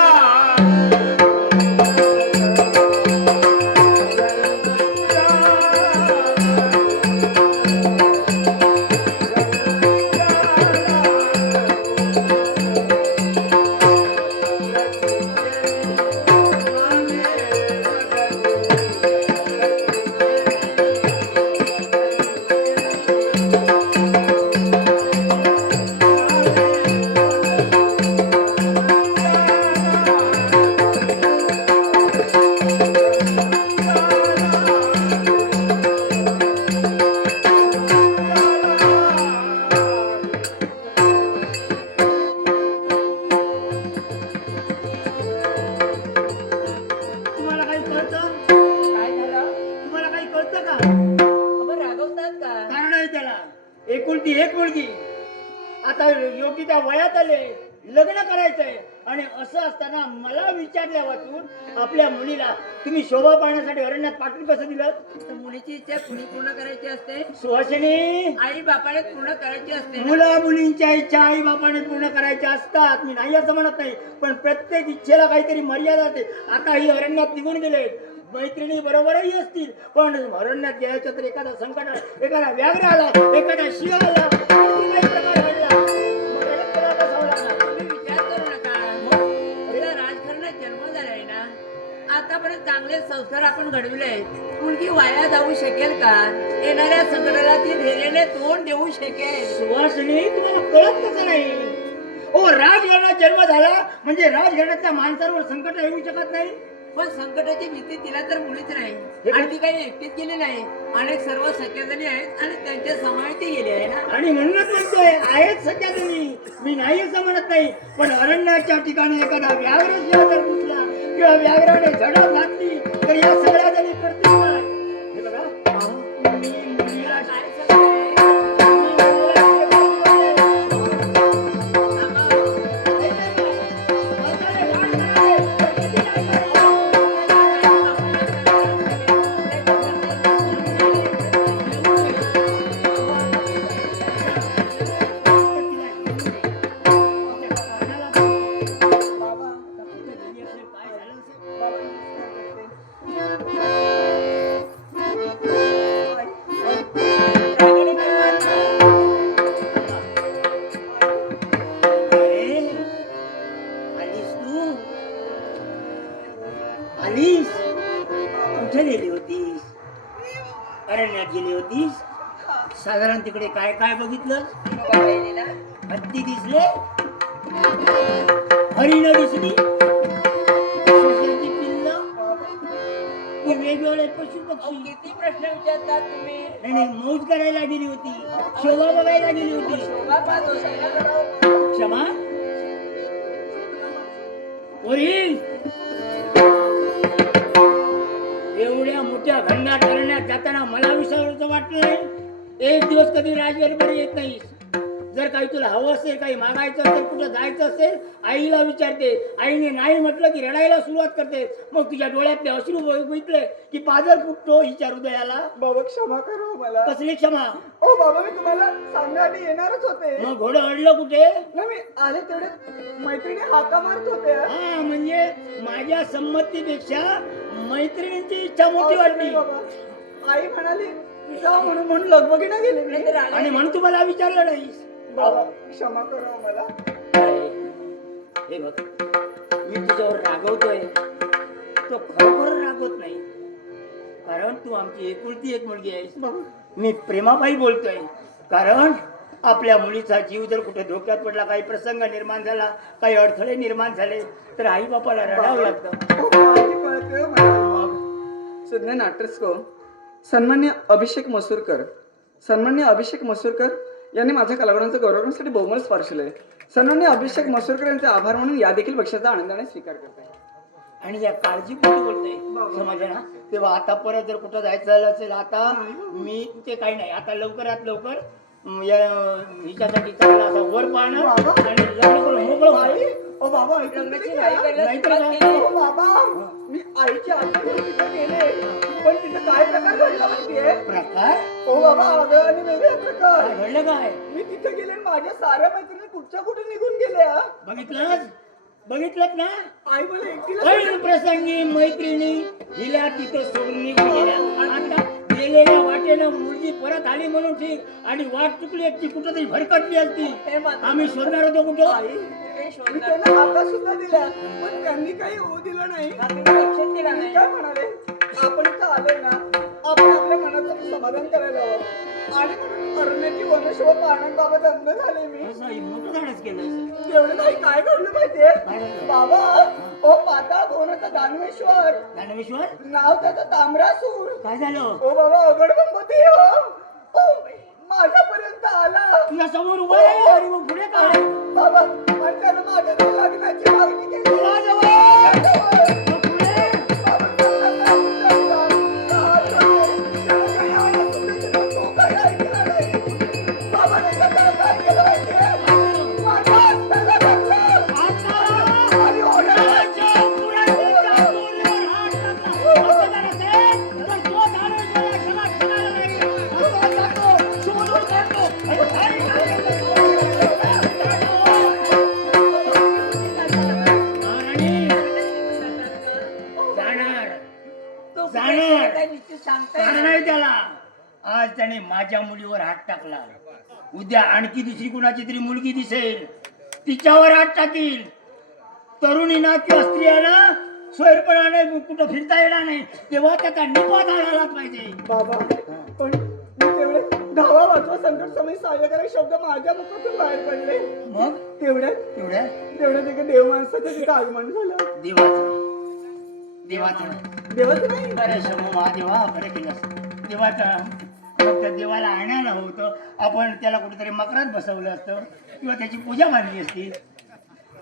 तुम्हाला काही कळतं? काय झालं? तुम्हाला काही कळतं का? आपण रागवतात का? कारण आहे त्याला. एकुलती एक मुलगी, आता योगी त्या वयात आले, लग्न करायचंय. आणि असं असताना मला विचारल्या वाचून आपल्या मुलीला तुम्ही शोभा पाहण्यासाठी अरण्यात पाठवून कसं दिलं? तर मुलीची इच्छा कुणी पूर्ण करायची असते? सुहासिनी, आई बापाने पूर्ण करायची असते. मुला मुलींच्या इच्छा आई बापाने पूर्ण करायच्या असतात. मी नाही असं म्हणत नाही, पण प्रत्येक इच्छेला काहीतरी मर्यादा असते. आता ही अरण्यात निघून गेले, मैत्रिणी बरोबरही असतील, पण अरण्यात गेल्याच्या तर एखादा संकट, एखादा व्याघ्र आला, एखादा शिव आला, आणखी काही प्रकार घडला, मग संस्कार आपण घडविले मुलगी वाया जाऊ शकेल का? येणाऱ्या संकटाला ती धैर्याने तोंड देऊ शकेल. सुवासिनी तुम्हाला कळत कसं नाही? ओ राजघराण्यात जन्म झाला म्हणजे राजघराण्यातल्या माणसांवर संकट येऊ शकत नाही. पण संकटाची भीती तिला तर मुळीच नाही आणि ती काही एकटीच गेली नाही. अनेक सर्व सख्याजणी आहेत आणि त्यांच्या समावेती गेली आहे ना. आणि म्हणूनच म्हणतोय आहेत सध्या तुम्ही, मी नाही असं म्हणत नाही, पण अरण्याच्या ठिकाणी एखादा व्याघ्र जर घुसला किंवा व्याघ्राने झडप घातली तर या सगळ्या जणी करतील काय? हे बघा मी मुलीला काय सांगते? आलीस? कुठे गेली होतीस? अरण्यात गेली होतीस? साधारण तिकडे काय काय बघितलं? हत्ती दिसले? हरिण दिसली? सशाची पिल्लं? की वेगवेगळे पशु पक्षी? किती प्रश्न विचारतात तुम्ही? नाही मौज करायला गेली होती, शोभा बघायला गेली होती. शोभा पाहतो सगळ्या क्षमा वरील एवढ्या मोठ्या घंटाट करण्यात जाताना मला विसरायचं वाटलं नाही. एक दिवस कधी राजदरबारी येत नाही. जर काही तुला हवं असेल, काही मागायचं असेल, कुठं जायचं असेल, आईला विचारते. आईने नाही म्हटलं की रडायला सुरुवात करते. मग तुझ्या डोळ्यातले अश्रू बघितले की पाजर फुटतो हिच्या हृदयाला. बाबा क्षमा करा हो मला. कसली क्षमा? ओ बाबा मी तुम्हाला सांगण्याआधी येणारच होते. मग घोडं अडलं कुठे? नाही मी आले तेवढे मैत्रिणी हाका मारत होते. हा म्हणजे माझ्या संमतीपेक्षा मैत्रिणींची इच्छा मोठी वाटली. बाबा आई म्हणाली जा म्हणून लगबगीने गेले मी. आणि म्हणून तुम्हाला विचारलं नाही. बाबा क्षमा करा हो मला. हे बघ मी तुझ्यावर रागवतोय, तो खरोखर रागवत नाही, कारण तू आमची एकुलती एक मुलगी आहेस. मी प्रेमाबाई बोलतोय, कारण आपल्या मुलीचा जीव जर कुठे धोक्यात पडला, काही प्रसंग निर्माण झाला, काही अडथळे निर्माण झाले तर आई बापाला रडावं लागतं. सुज्ञ नाट्यस्को सन्मान्य अभिषेक मसूरकर, सन्मान्य अभिषेक मसूरकर यांनी माझ्या कलागुणांचं गौरव करण्यासाठी बहुमोल स्पर्शलंय. सन्मान्य अभिषेक मसूरकर यांचे आभार म्हणून या देखील बक्षाचा आनंदाने स्वीकार करताय. आणि या काळजीपूर्वक बोलतोय समजलं ना. तेव्हा आता परत जर कुठं जायचं झालं असेल, आता मी ते काही नाही, आता लवकरात लवकर हिच्यासाठी चांगला असा वर पाहणं आणि लग्न करून मोकळं व्हायचं. ओ बाबा लग्नाची घाई करायला नाहीतर सुरुवात काय? केली. ओ बाबा मी आईच्या आठवणी तिथे गेले, पण तिथे काय प्रकार घडला माहितीये? प्रकार ओ बाबा आगळा आणि वेगळा प्रकार. काय घडलं? काय मी तिथे गेले आणि माझ्या साऱ्या मैत्रिणी कुठच्या कुठे निघून गेल्या. बघितलं ना? आई मला एकटीला ऐन प्रसंगी मैत्रिणी हिला तिथं सोडून निघून गेल्या. आता गेलेल्या वाटेनं मुलगी परत आली म्हणून ठीक, आणि वाट चुकली असती, कुठं तरी भरकटली असती, आम्ही शोधणार होतो कुठं. मी त्यांना हाता सुद्धा दिल्या, पण त्यांनी काही होऊ दिलं नाही. लक्षात दिला नाही. काय म्हणाले आपण इथं आलोय ना, आपण आपल्या मनाचं समाधान करायला हवं. आणि म्हणून अरण्याची वनशोभा पाहण्याबाबत अंध झाले मी. मोठं झाडच केलं. एवढं काही काय घडलं माहितीये काय झालं? बाबा? ओ पाताळ भुवनाचा दानवेश्वर, ज्ञानेश्वर नाव त्याचं ताम्रासूर. काय झालं? ओ बाबा अगड गंमती हो. ओ माझ्यापर्यंत आला. तुझ्या समोर उभा आहे आणि मग पुढे काय? बाबा आणि त्यानं माझ्या लग्नाची मागणी केली. तुला जवळ मग पुढे कारण आहे त्याला. आज त्याने माझ्या मुलीवर हात टाकला, उद्या आणखी दुसरी कुणाची तरी मुलगी दिसेल, तिच्यावर हात टाकील. तरुणीना किंवा स्त्रियांना सोयरपणाने कुठं फिरता येणार नाही तेव्हा त्याचा निपात आलाच पाहिजे. बाबा पण मी तेवढे 10वा 5वा संकट समय सहाय्यकारी शब्द माझ्या मुखातून बाहेर पडले. मग तेवढ्यात तेवढ्या देव माणसाचं तिथं आगमन झालं. देवाचं देवाचं नाही बरं शंभू महादेवा बरं केलं देवाचा. मग त्या देवाला आणायला होतं आपण त्याला कुठेतरी मकरात बसवलं असतं किंवा त्याची पूजा मानली असती.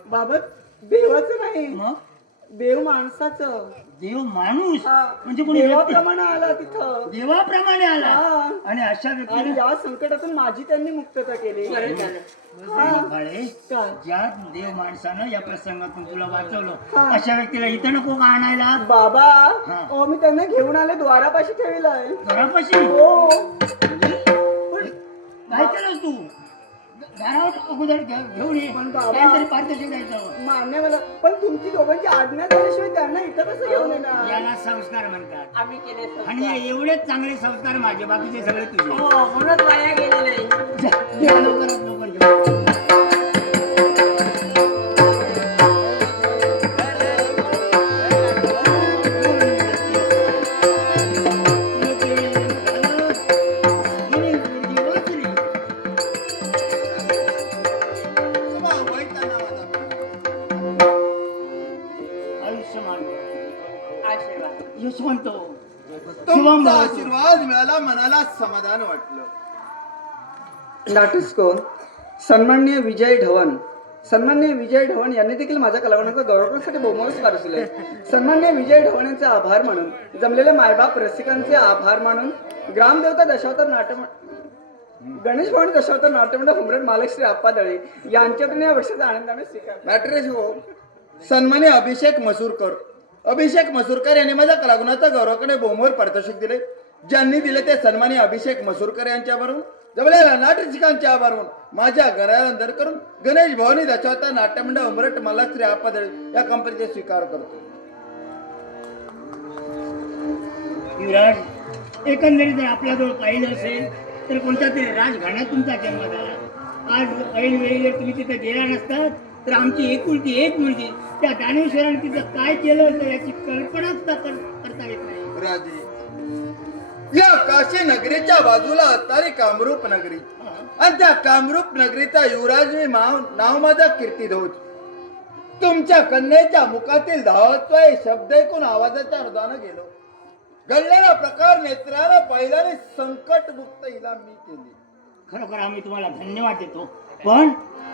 बाबा देवाचं नाही मग देव माणसाचं. देव माणूस हा. म्हणजे कोणी व्यक्ती देवाप्रमाणे आला तिथं. देवाप्रमाणे आला हा. आणि अशा आणि व्यक्तीला या संकटातून माझी त्यांनी मुक्तता केली. बरं झालं. बाळे, काय? ज्या देव माणसानं या प्रसंगातून तुला वाचवलं हा. अशा व्यक्तीला इथं नको का आणायला? बाबा हा. अहो मी त्यांना घेऊन आले द्वारापाशी ठेवलाय. घरापाशी हो पण काय केलंस तू? दारावर अगोदर घेऊन ये पण बाबा- काहीतरी पारितोषिक द्यायचं. मान्य मला पण तुमची दोघांची आज्ञा झाल्याशिवाय त्यांना इथं कसं घेऊन येणार. याला संस्कार म्हणतात आम्ही केले संस्कार. आणि हे एवढेच चांगले संस्कार माझे बाकीचे सगळे तुझे. हो म्हणूनच वाया गेले नाही. जा, घे लवकरात लवकर घे. आयुष्यमान आशीर्वाद. यशवंत तुमचा आशीर्वाद मिळाला, मनाला समाधान वाटलं. नाटस्कोर सन्माननीय विजय ढवण. सन्माननीय विजय ढवण यांनी देखील माझ्या कलावंताचा गौरव करण्यासाठी बहुमोल पारसले. सन्माननीय विजय ढवण यांचे आभार मानून, जमलेल्या मायबाप रसिकांचे आभार मानून, ग्रामदेवता दशावतार नाट्य गणेश भवन दशावतार नाट्यमंडळ हुमरट मालक श्री आप्पा दळे यांच्याकडून या वर्षाचा आनंदाने स्वीकार. मॅट्रेस हो, सन्मान्य अभिषेक मसूरकर. अभिषेक मसूरकर यांनी माझ्या कलागुणाचा गौरवाकडे बहुमोल पारितोषिक दिले. ज्यांनी दिले ते सन्मान्य अभिषेक मसूरकर यांच्यावरून जमलेल्या नाटरसिकांचे आभार मानून माझ्या घरानंतर करून गणेश भवानी दशावतार नाट्यमंडळ उमरट मालक श्री आप्पा दळे या कंपनीचे स्वीकार करतो. युवराज, एकंदरीत जर आपल्याजवळ पाहिलं असेल तर कोणत्या तरी राजघराण्यात तुमचा जन्म झाला. आज ऐन वेळी जर तुम्ही तिथे गेला नसतात तर आमची एकुलती एक मुलगी त्या ज्ञानेश्वराने तिथं काय केलं तर याची कल्पना सुद्धा करता येत नाही. राजे, या काशी नगरीच्या बाजूला असणारी कामरूप नगरी आणि त्या कामरूप नगरीचा युवराज मी नाव माझा कीर्तिध्वज. तुमच्या कन्येच्या मुखातील धावत्वाय शब्द ऐकून आवाजाच्या हृदयानं गेलो. घडलेला प्रकार नेत्राला पहिल्याने संकट मुक्त हिला मी केली. खरोखर आम्ही तुम्हाला धन्यवाद देतो. पण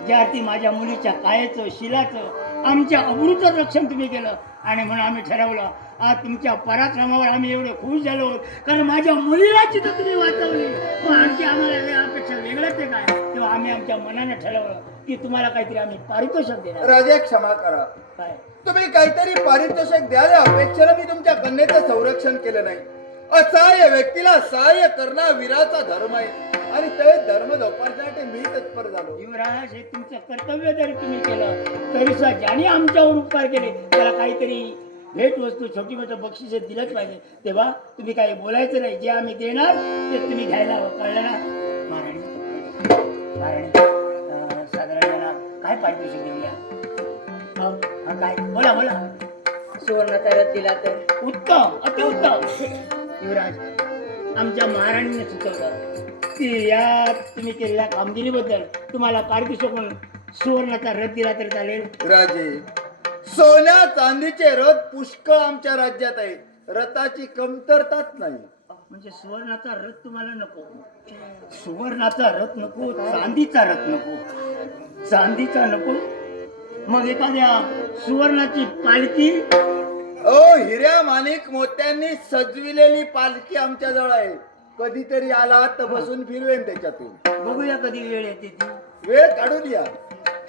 ज्या अर्थी माझ्या मुलीच्या कायेचं शिलाचं आमच्या अमृतं रक्षण तुम्ही केलं आणि म्हणून आम्ही ठरवलं आज तुमच्या पराक्रमावर आम्ही एवढे खुश झालो कारण माझ्या मुलीला जिथं तुम्ही वाचवली. मग आणखी आम्हाला अपेक्षा वेगळंच आहे काय तेव्हा आम्ही आमच्या मनाने ठरवलं की तुम्हाला काहीतरी आम्ही पारितोषिक देणार. राजे क्षमा करा, काय तुम्ही काहीतरी पारितोषिक द्यायला अपेक्षेला मी तुमच्या कन्येचं संरक्षण केलं नाही. असहाय्य व्यक्तीला सहाय्य करणं वीराचा धर्म आहे आणि ते धर्म जोपासण्यासाठी मी तत्पर झालो. युवराज, हे तुमचं कर्तव्य जरी तुम्ही केलं तरी सुद्धा ज्याने आमच्यावर उपकार केले त्याला काहीतरी भेट वस्तू छोटी मोठी बक्षिसे दिलंच पाहिजे. तेव्हा तुम्ही काही बोलायचं नाही. जे आम्ही देणार ते तुम्ही घ्यायला हवं. कळलं ना? महाराणी साधारण त्यांना काय पारितोषिक देऊया? हा काय बोला बोला. सुवर्णाचा रथ दिला तर उत्तम, अतिउत्तम. युवराज, आमच्या महाराणीने सुचवलं की या तुम्ही केलेल्या कामगिरीबद्दल तुम्हाला पारितोषिक म्हणून सुवर्णाचा रथ दिला तरी चालेल. राजे, सोन्या चांदीचे रथ पुष्कळ आमच्या राज्यात आहे. रथाची कमतरताच नाही. म्हणजे सुवर्णाचा रथ तुम्हाला नको? सुवर्णाचा रथ नको, चांदीचा रथ नको. चांदीचा नको, मग एखाद्या सुवर्णाची पालखी. ओ, हिऱ्या माणिक मोत्यांनी सजविलेली पालखी आमच्या जवळ आहे. कधीतरी आला तर बसून फिरवेन त्याच्यातून. बघूया कधी वेळ येते ती. वेळ काढून या.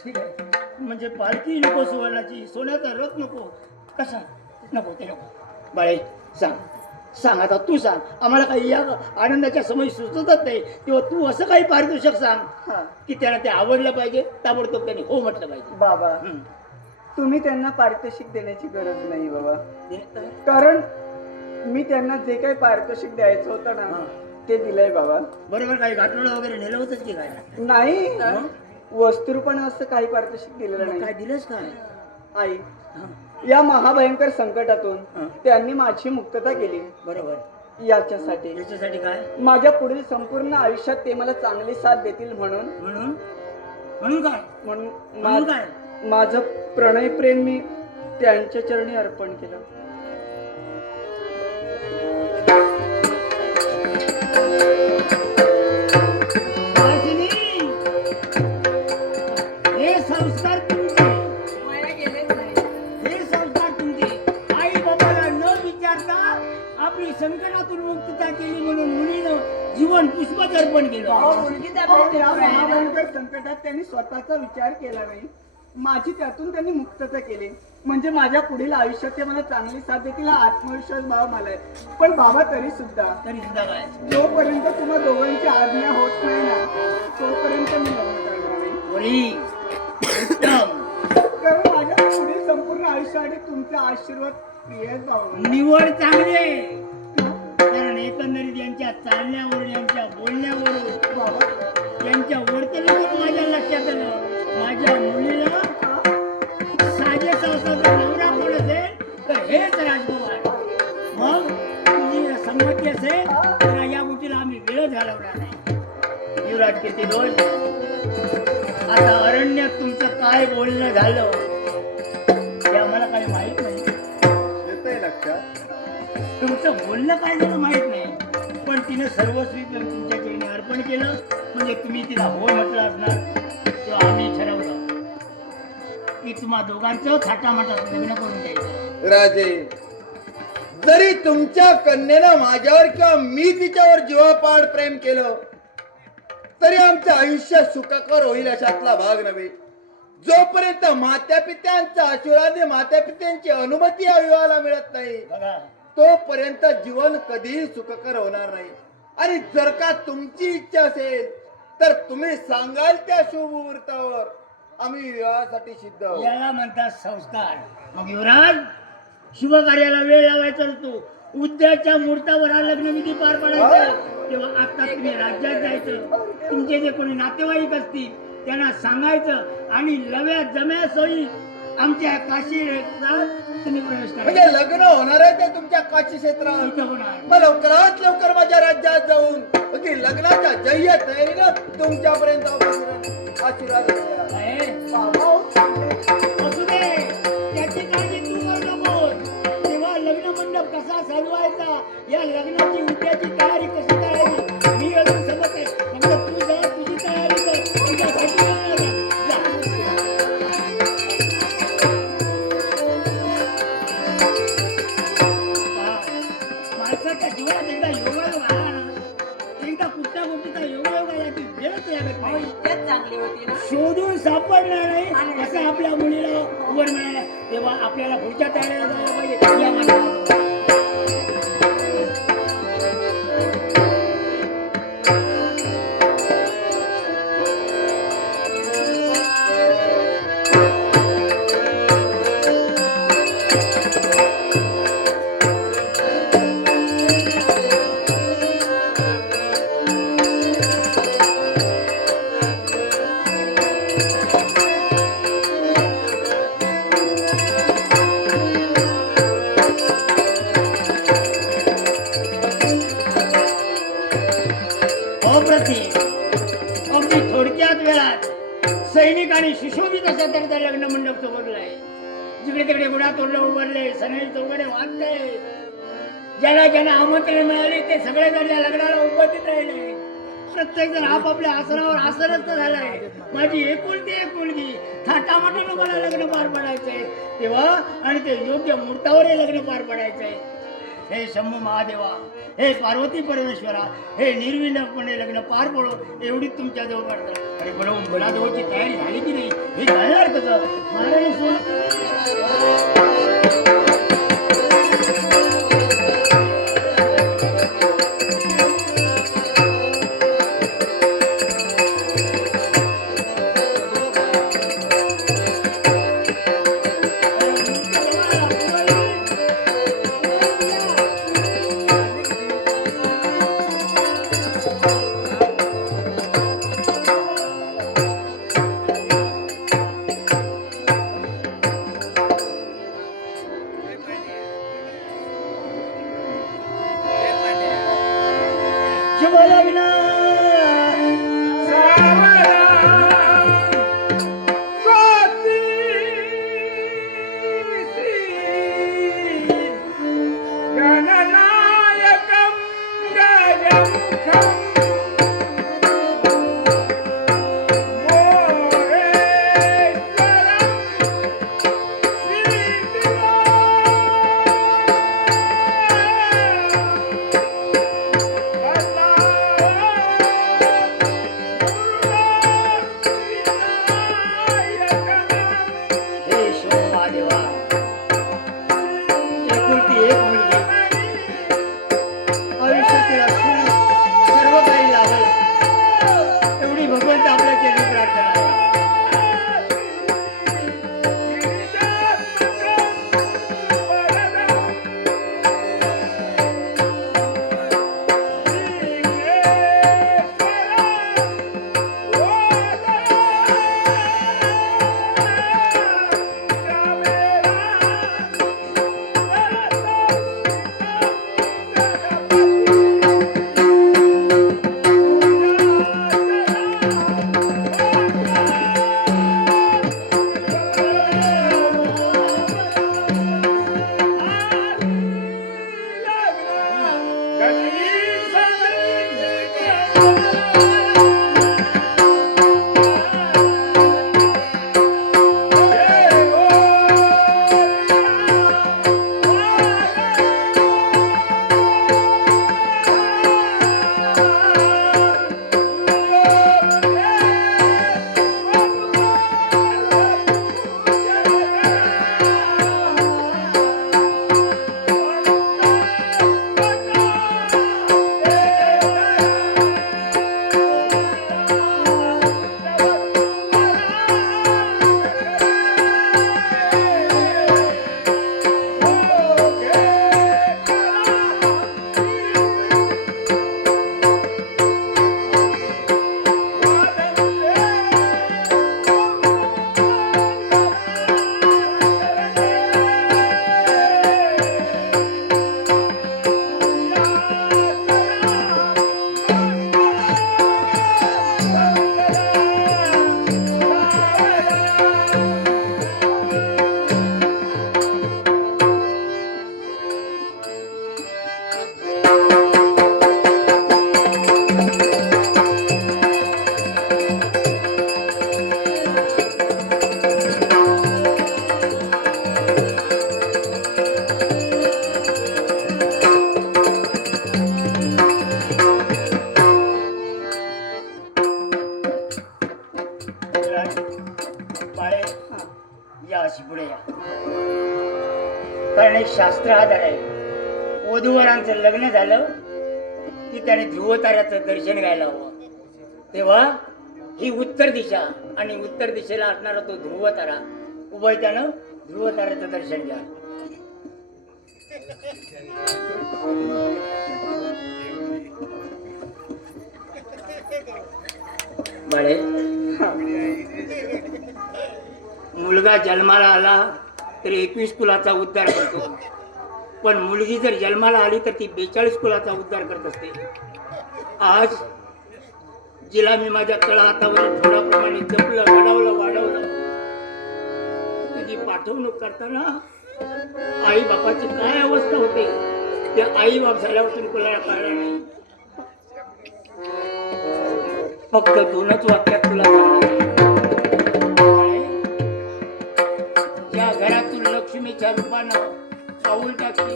ठीक आहे. म्हणजे पालखी नको, सुवर्णाची, सोन्याचा रथ नको. कसा नको? ते नको. बाळे, सांग आता तू सांग. आम्हाला काही या आनंदाच्या समय सुचतच नाही तेव्हा तू असं काही पारितोषिक सांग की त्याला ते आवडलं पाहिजे. ताबडतोब त्यांनी हो म्हटलं पाहिजे. बाबा तुम्ही त्यांना पारितोषिक देण्याची गरज नाही बाबा. कारण मी त्यांना जे काही पारितोषिक द्यायचं होतं ना ते दिलंय बाबा. बरोबर. काही गाठोडं वगैरे नेलं होतंच की काय? नाही, वस्तुरूपाने असं काही पारितोषिक दिलेलं मग नाही. काय दिलंच काय? आई, या महाभयंकर संकटातून त्यांनी माझी मुक्तता केली. बरोबर. याच्यासाठी याच्यासाठी काय? माझ्या पुढील संपूर्ण आयुष्यात ते मला चांगली साथ देतील म्हणून म्हणून म्हणून काय? म्हणून म्हणून काय? माझं प्रणय प्रेम मी त्यांच्या चरणी अर्पण केलं. सुहासिनी, हे संस्कार तुमचे, वाया गेलेच नाही. हे संस्कार तुमचे. आई बाबाला न विचारता आपली संकटातून मुक्तता केली म्हणून मुलीनं जीवन पुष्पच अर्पण केलं. अहो, मुलगीचा अहो, प्रश्न या आहे ना. महाभयंकर संकटात त्यांनी स्वतःचा विचार केला नाही. माझी त्यातून त्यांनी मुक्तता केली. म्हणजे माझ्या पुढील आयुष्यात ते मला चांगली साथ देतील हा आत्मविश्वास भाव मला आहे. पण बाबा तरी सुद्धा काय? जोपर्यंत तुम्हा दोघांची आज्ञा होत नाही ना तोपर्यंत मी लग्न करणार नाही. मुली, उत्तम. कारण माझ्या पुढील संपूर्ण आयुष्यासाठी तुमचा आशीर्वाद प्रिय आहेत भाऊ. निवड चांगली आहे. कारण एकंदरीत यांच्या चालण्यावरून, यांच्या बोलण्यावरून, बाबा यांच्या वर्तनावरून माझ्या लक्षात आलं माझ्या मुलीला साजे संसाचा नवरा कोण असेल तर हेच राजकुमार. मग तुझी संमती असेल तर या गोष्टीला आम्ही वेळ घालवणार नाही. युवराज किती रोज आता अरण्यात तुमचं काय बोलणं झालं ते आम्हाला काही माहित नाही. येतंय लक्षात? तुमचं बोलणं काय झालं माहित नाही. पण तिने सर्वस्वी तुमच्या चरणी अर्पण केलं. म्हणजे तुम्ही तिला हो म्हटलं असणार तेव्हा आम्ही ठरवलं की तुम्हा दोघांचं थाटामाटात लग्न करून द्यायचं. राजे, जरी तुमच्या कन्येनं माझ्यावर किंवा मी तिच्यावर जीवापाड प्रेम केलं तरी आमचं आयुष्य सुखकर होईल अशातला भाग नव्हे. जोपर्यंत मात्यापित्यांचा आशीर्वाद, मात्यापित्यांची अनुमती या विवाहाला मिळत नाही बघा, तोपर्यंत जीवन कधीही सुखकर होणार नाही. आणि जर का तुमची इच्छा असेल तर तुम्ही सांगाल त्या शुभ मुहूर्तावर आम्ही विवाहासाठी सिद्ध आहोत. याला म्हणतात संस्कार. मग युवराज, शुभ कार्याला वेळ लावायचा नसतो. उद्याच्या मुहूर्तावर हा लग्नविधी पार पडायचा. तेव्हा आता तुम्ही राज्यात जायचं. तुमचे जे कोणी नातेवाईक असतील त्यांना सांगायचं आणि लव्या जम्या सोयी आमच्या काशी तुम्ही प्रवेश म्हणजे करा. लग्न होणार आहे ते तुमच्या काशी क्षेत्रात. इथं होणार. मग लवकरात लवकर माझ्या राज्यात जाऊन ती लग्नाच्या जय्य तयारीनं तुमच्यापर्यंत आशीर्वाद द्या. आहे? बाबा असू दे, त्याची काळजी तू करू नकोस. तेव्हा लग्न मंडप कसा सजवायचा, या लग्नाची उद्याची तयारी कशी करायची मी अजून समजत आहे. फक्त तू जा, तुझी तयारी कर. तुझ्यासाठी लग्न कर. जा. माणसाच्या जीवनात एकदा योगायोग आला ना, एकदा कुठल्या गोष्टीचा योगायोग आला की वेळच लागत अहो, नाही. इतक्यात चांगली होती ना. शोधून सापडणार नाही असं आपल्या मुलीला उघड मिळालं. तेव्हा आपल्याला पुढच्या तयारीला जायला पाहिजे. या माझ्या अप्रतिम, अगदी थोडक्यात वेळात सैनिक आणि सुशोभित अशा तऱ्हेचा लग्न मंडप चौकटलाय. जिकडे तिकडे गुढा तोडलं उभारले, सनई चौकडे वाजते. ज्याला ज्यांना आमंत्रण मिळाले ते सगळे जण या लग्नाला उपस्थित राहिले. प्रत्येक जण आपापल्या आसनावर आसनस्थ झालाय. माझी एकुलती एक मुलगी, थाटामाटानं मला लग्न पार पडायचंय तेव्हा आणि ते योग्य मुहूर्तावर हे लग्न पार पडायचंय. हे शंभू महादेवा, हे पार्वती परमेश्वरा, हे निर्विघ्नपणे लग्न पार पडो एवढी तुमच्या जवळ करतात. अरे बरोबर, मुलाजवळची तयारी झाली की नाही हे घालणार कसं? महाराणी सोड. या अशी पुढे या. कारण एक शास्त्र आधार आहे. वधूवरांचं लग्न झालं की त्याने ध्रुव ताऱ्याचं दर्शन घ्यायला हवं. तेव्हा ही उत्तर दिशा आणि उत्तर दिशेला असणारा तो ध्रुव तारा उभय त्यानं ध्रुव ताऱ्याचं दर्शन घ्या. बाळे, मुलगा जन्माला आला तर 21 कुलाचा उद्धार करतो, पण मुलगी जर जन्माला आली तर ती 42 कुलाचा उद्धार करत असते. आज जिला मी माझ्या तळा हातावर थोड्याप्रमाणे जपलं, घडवलं, वाढवलं, तुझी पाठवणूक करताना आई बापाची काय अवस्था होते ते आई बाप झाल्यापासून कुणाला कळलं नाही. फक्त 2च वाक्यात तुला ज्या घरातून लक्ष्मीच्या रूपानं पाऊल टाकली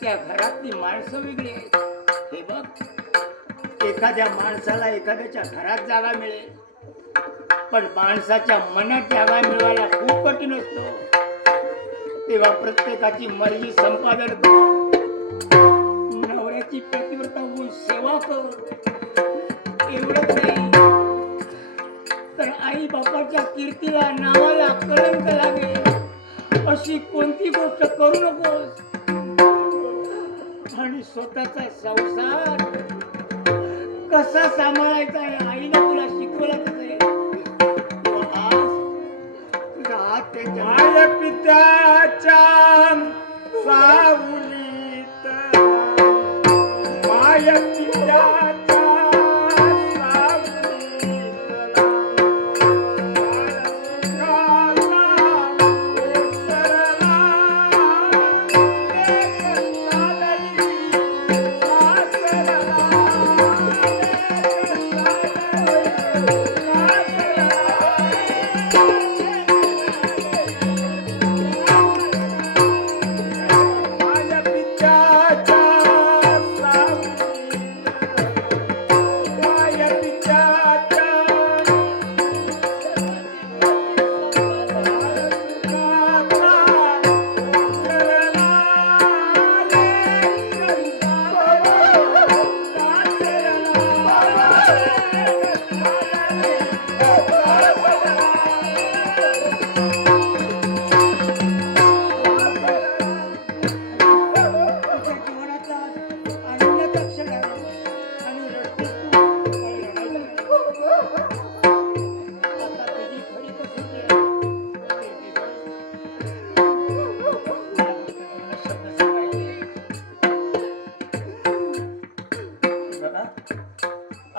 त्या घरातली माणसं वेगळी आहेत. हे बघ, एखाद्या माणसाला एखाद्याच्या घरात जागा मिळेल, पण माणसाच्या मनात जागा मिळवायला खूप कठीण असतो. तेव्हा प्रत्येकाची मर्जी संपादन कर, नवऱ्याची पतिव्रता होऊन सेवा कर. एवढंच नाही तर आई बापाच्या कीर्तीला नावाला कलंक लागेल अशी कोणती गोष्ट करू नकोस. आणि स्वतःचा संसार कसा सांभाळायचा आहे आईने तुला शिकवलं असेल. आज तुझा हात त्याच्या माझ्या पित्याच्या सावलीत माझ्या पित्याच्या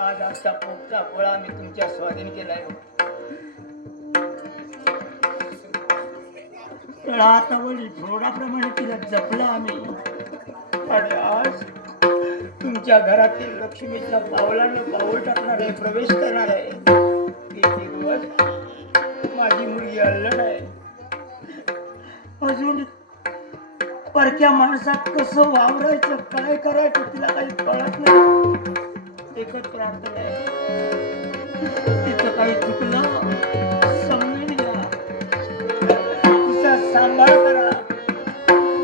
आज आजचा पोटचा गोळा मी तुमच्या स्वाधीन केलाय. तळातावरी ढोराप्रमाणे तिला जपलं आम्ही. आणि आज तुमच्या घरातील लक्ष्मीच्या पावलानं पाऊल टाकणार आहे, प्रवेश करणार आहे. किती दिवस माझी मुलगी अल्लड आहे. अजून परक्या माणसात कसं वावरायचं, काय करायचं तिला काही कळत नाही. एकच प्रार्थना आहे, तिचं काही चुकलं समजून घ्या, तिचा सांभाळ करा.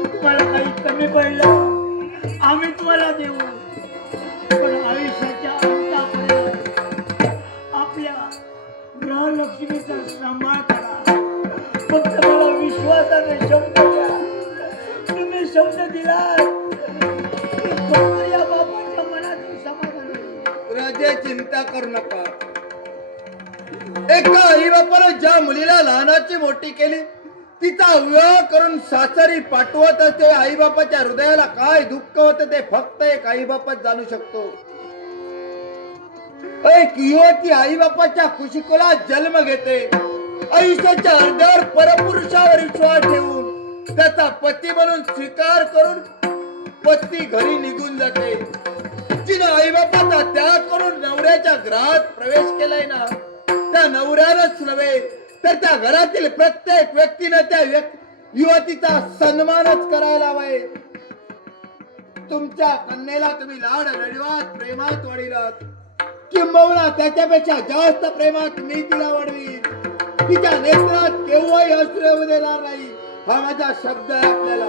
तुम्हाला काही कमी पडलं आम्ही तुम्हाला देऊ, पण आयुष्याच्या अंतापर्यंत आपल्या ग्रहलक्ष्मीचा सांभाळ करा. फक्त मला विश्वासाने शब्द द्या. तुम्ही शब्द दिलात फक्त या बापाच्या मनातून समाधान होईल. राजे, चिंता करू नका. एका आई बापानं ज्या मुलीला लहानाची मोठी केली तिचा विवाह करून सासरी पाठवत असते, आई बापाच्या हृदयाला काय दुःख होतं ते फक्त एक आई बापच जाणू शकतो. एक युवती आई बापाच्या खुशीकोलात जन्म घेते, आयुष्याच्या अर्ध्यावर परपुरुषावर विश्वास ठेवून त्याचा पती म्हणून स्वीकार करून पती घरी निघून जाते. जिनं आई बापाचा त्याग करून नवऱ्याच्या घरात प्रवेश केलाय ना, त्या नवऱ्यानंच नव्हे तर त्या घरातील प्रत्येक व्यक्तीनं त्या युवतीचा सन्मानच करायला हवाय. तुमच्या कन्येला तुम्ही लाड लढवात, प्रेमात वाढिलात, किंबहुना त्याच्यापेक्षा जास्त प्रेमात मी तिला वाढवीन. तिच्या नेत्रात केव्हाही अश्रू येऊ देणार नाही, हा माझा शब्द आहे. आपल्याला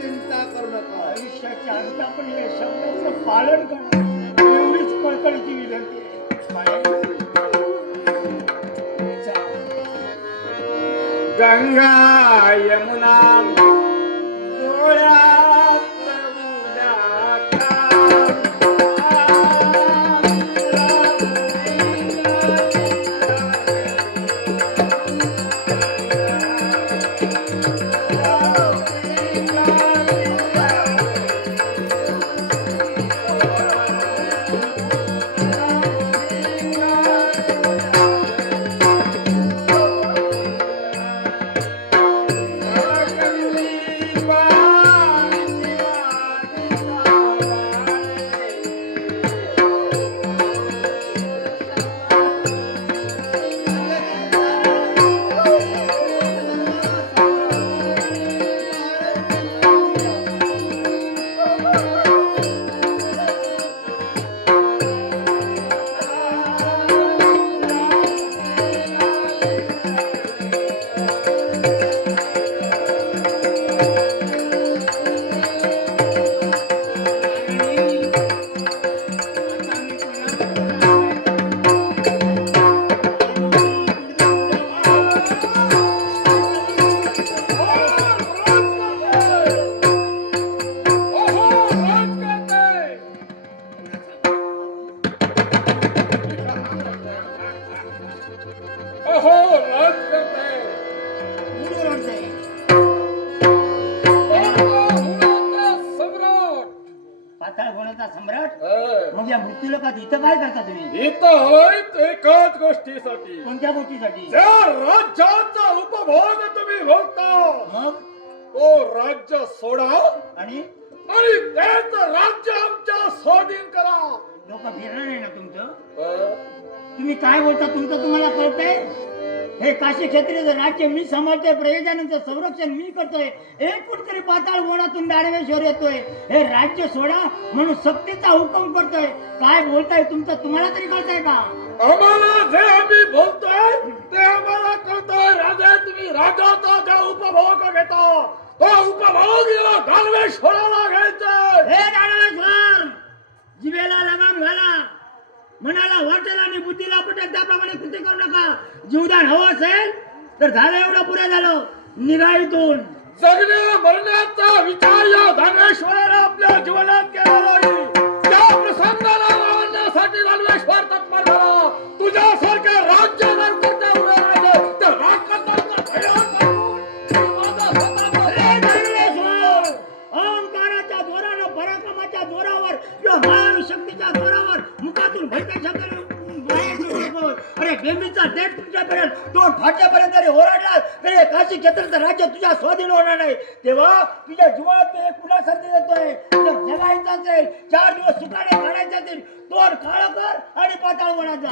चिंता करू नका. आयुष्याच्या अंत आपण या शब्दाचं पालन करा, एवढीच कळकळीची विनंती आहे. गंगा यमुना डोळ्यात पाताळ गुणाचा सम्राट. मग या मृत्यूलोकात इथं काय करता तुम्ही? इथं होईत एकाच गोष्टीसाठी, कोणत्या गोष्टीसाठी? ज्या राज्याचा उपभोग तुम्ही भोगता मग तो राज्य सोडा आणि आणि तेच राज्य आमच्या स्वाधीन करा. लोक फिरणार नाही ना तुमचं? तुम्ही काय बोलता तुमचं तुम्हाला कळतंय? हे काशी क्षेत्रीय राज्य मी सांभाळतोय, प्रयोजनांचं संरक्षण मी करतोय. एक कुठतरी पाताळ गोणातून दानवेश्वर येतोय, हे राज्य सोडा म्हणून सक्तीचा हुकम करतोय. काय बोलताय तुमचं तुम्हाला तरी कळतंय का? आम्हाला जे आम्ही बोलतोय ते आम्हाला कळतंय. राजा तुम्ही राजाचा ज्या उपभोग घेता तो उपभोग या दानवेश्वराला घ्यायचा. हे दानवेश्वर, जिभेला लगाम घाला, मनाला वाटेल आणि बुद्धीला पटेल त्याप्रमाणे कृती करू नका. जीवदान हवं असेल तर झालं, एवढं पुरे झालं, निघा इथून. जगण्या मरण्याचा विचार या दानवेश्वराला आपल्या जीवनात केला नाही. त्या प्रसंगाला लावण्यासाठी दानवेश्वर तत्पर झाला. तुझ्यासारख्या राज्य जर करता उभे राहिले तर राक्षसांचा भयान करून माझा स्वतःचा हे दानवेश्वर, अहंकाराच्या जोरानं, पराक्रमाच्या जोरावर किंवा महान शक्तीच्या जोरावर मुखातून भयच्या शब्दाने अरे बेंबीचा डेट तुझ्यापर्यंत दोन फाट्यापर्यंत जरी ओरडला तरी हे काशी क्षेत्राचं राज्य तुझ्या स्वाधीन होणार नाही. तेव्हा तुझ्या जीवनात मी एक पुन्हा संधी देतोय. जर जगायचं असेल, 4 दिवस सुखाने काढायचे असतील, तोंड काळं कर आणि पाताळ वनात जा.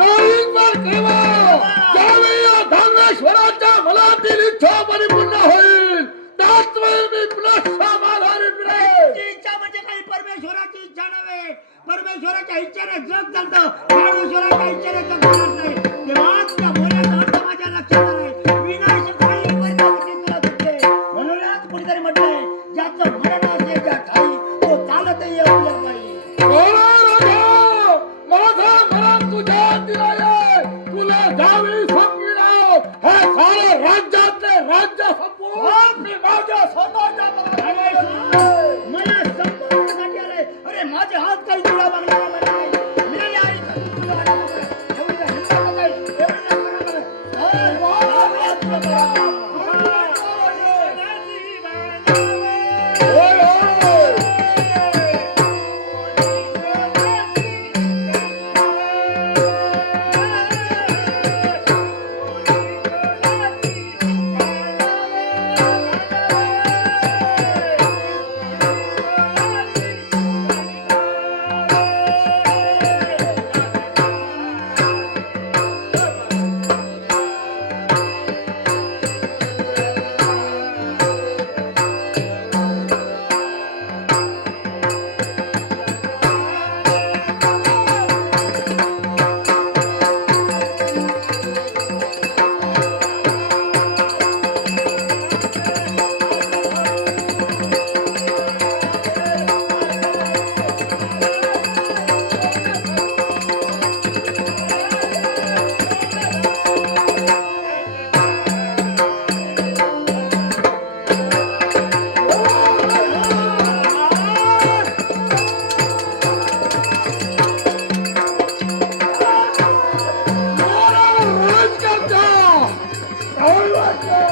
दानवेश्वराच्या मनातील इच्छा परिपूर्ण होईल त्याच वेळी मी पुन्हा माघारी फिरेन. ती इच्छा म्हणजे काही परमेश्वराची इच्छा नव्हे. परमेश्वराच्या इच्छेने जग चालतं, ज्ञानेश्वराच्या इच्छेने जग चालत नाही. तेव्हा तुझ्या बोलण्याचा अर्थ माझ्या लक्षात आलाय. विनाशकारी परिणामाची तुला सुटते. म्हणूनच कुणीतरी म्हटलंय, ज्याचं मरण असेल त्या ठाई तो चालतही येऊ शकत नाही. माझा मरण तुझ्या दिलाय, तुला जावी संपविणार. हे सारे राज्यातले राज्य संपवून मी माझ्या स्वतःच्या मला संपवण्यासाठी आलंय. अरे माझे हात काही तुला बघणारा नाही. मिळाले आणि तुला वाटा बघा. एवढी काय हिंमत आहे? एवढी काय पराक्रम आहे? होय, होय. तुम्ही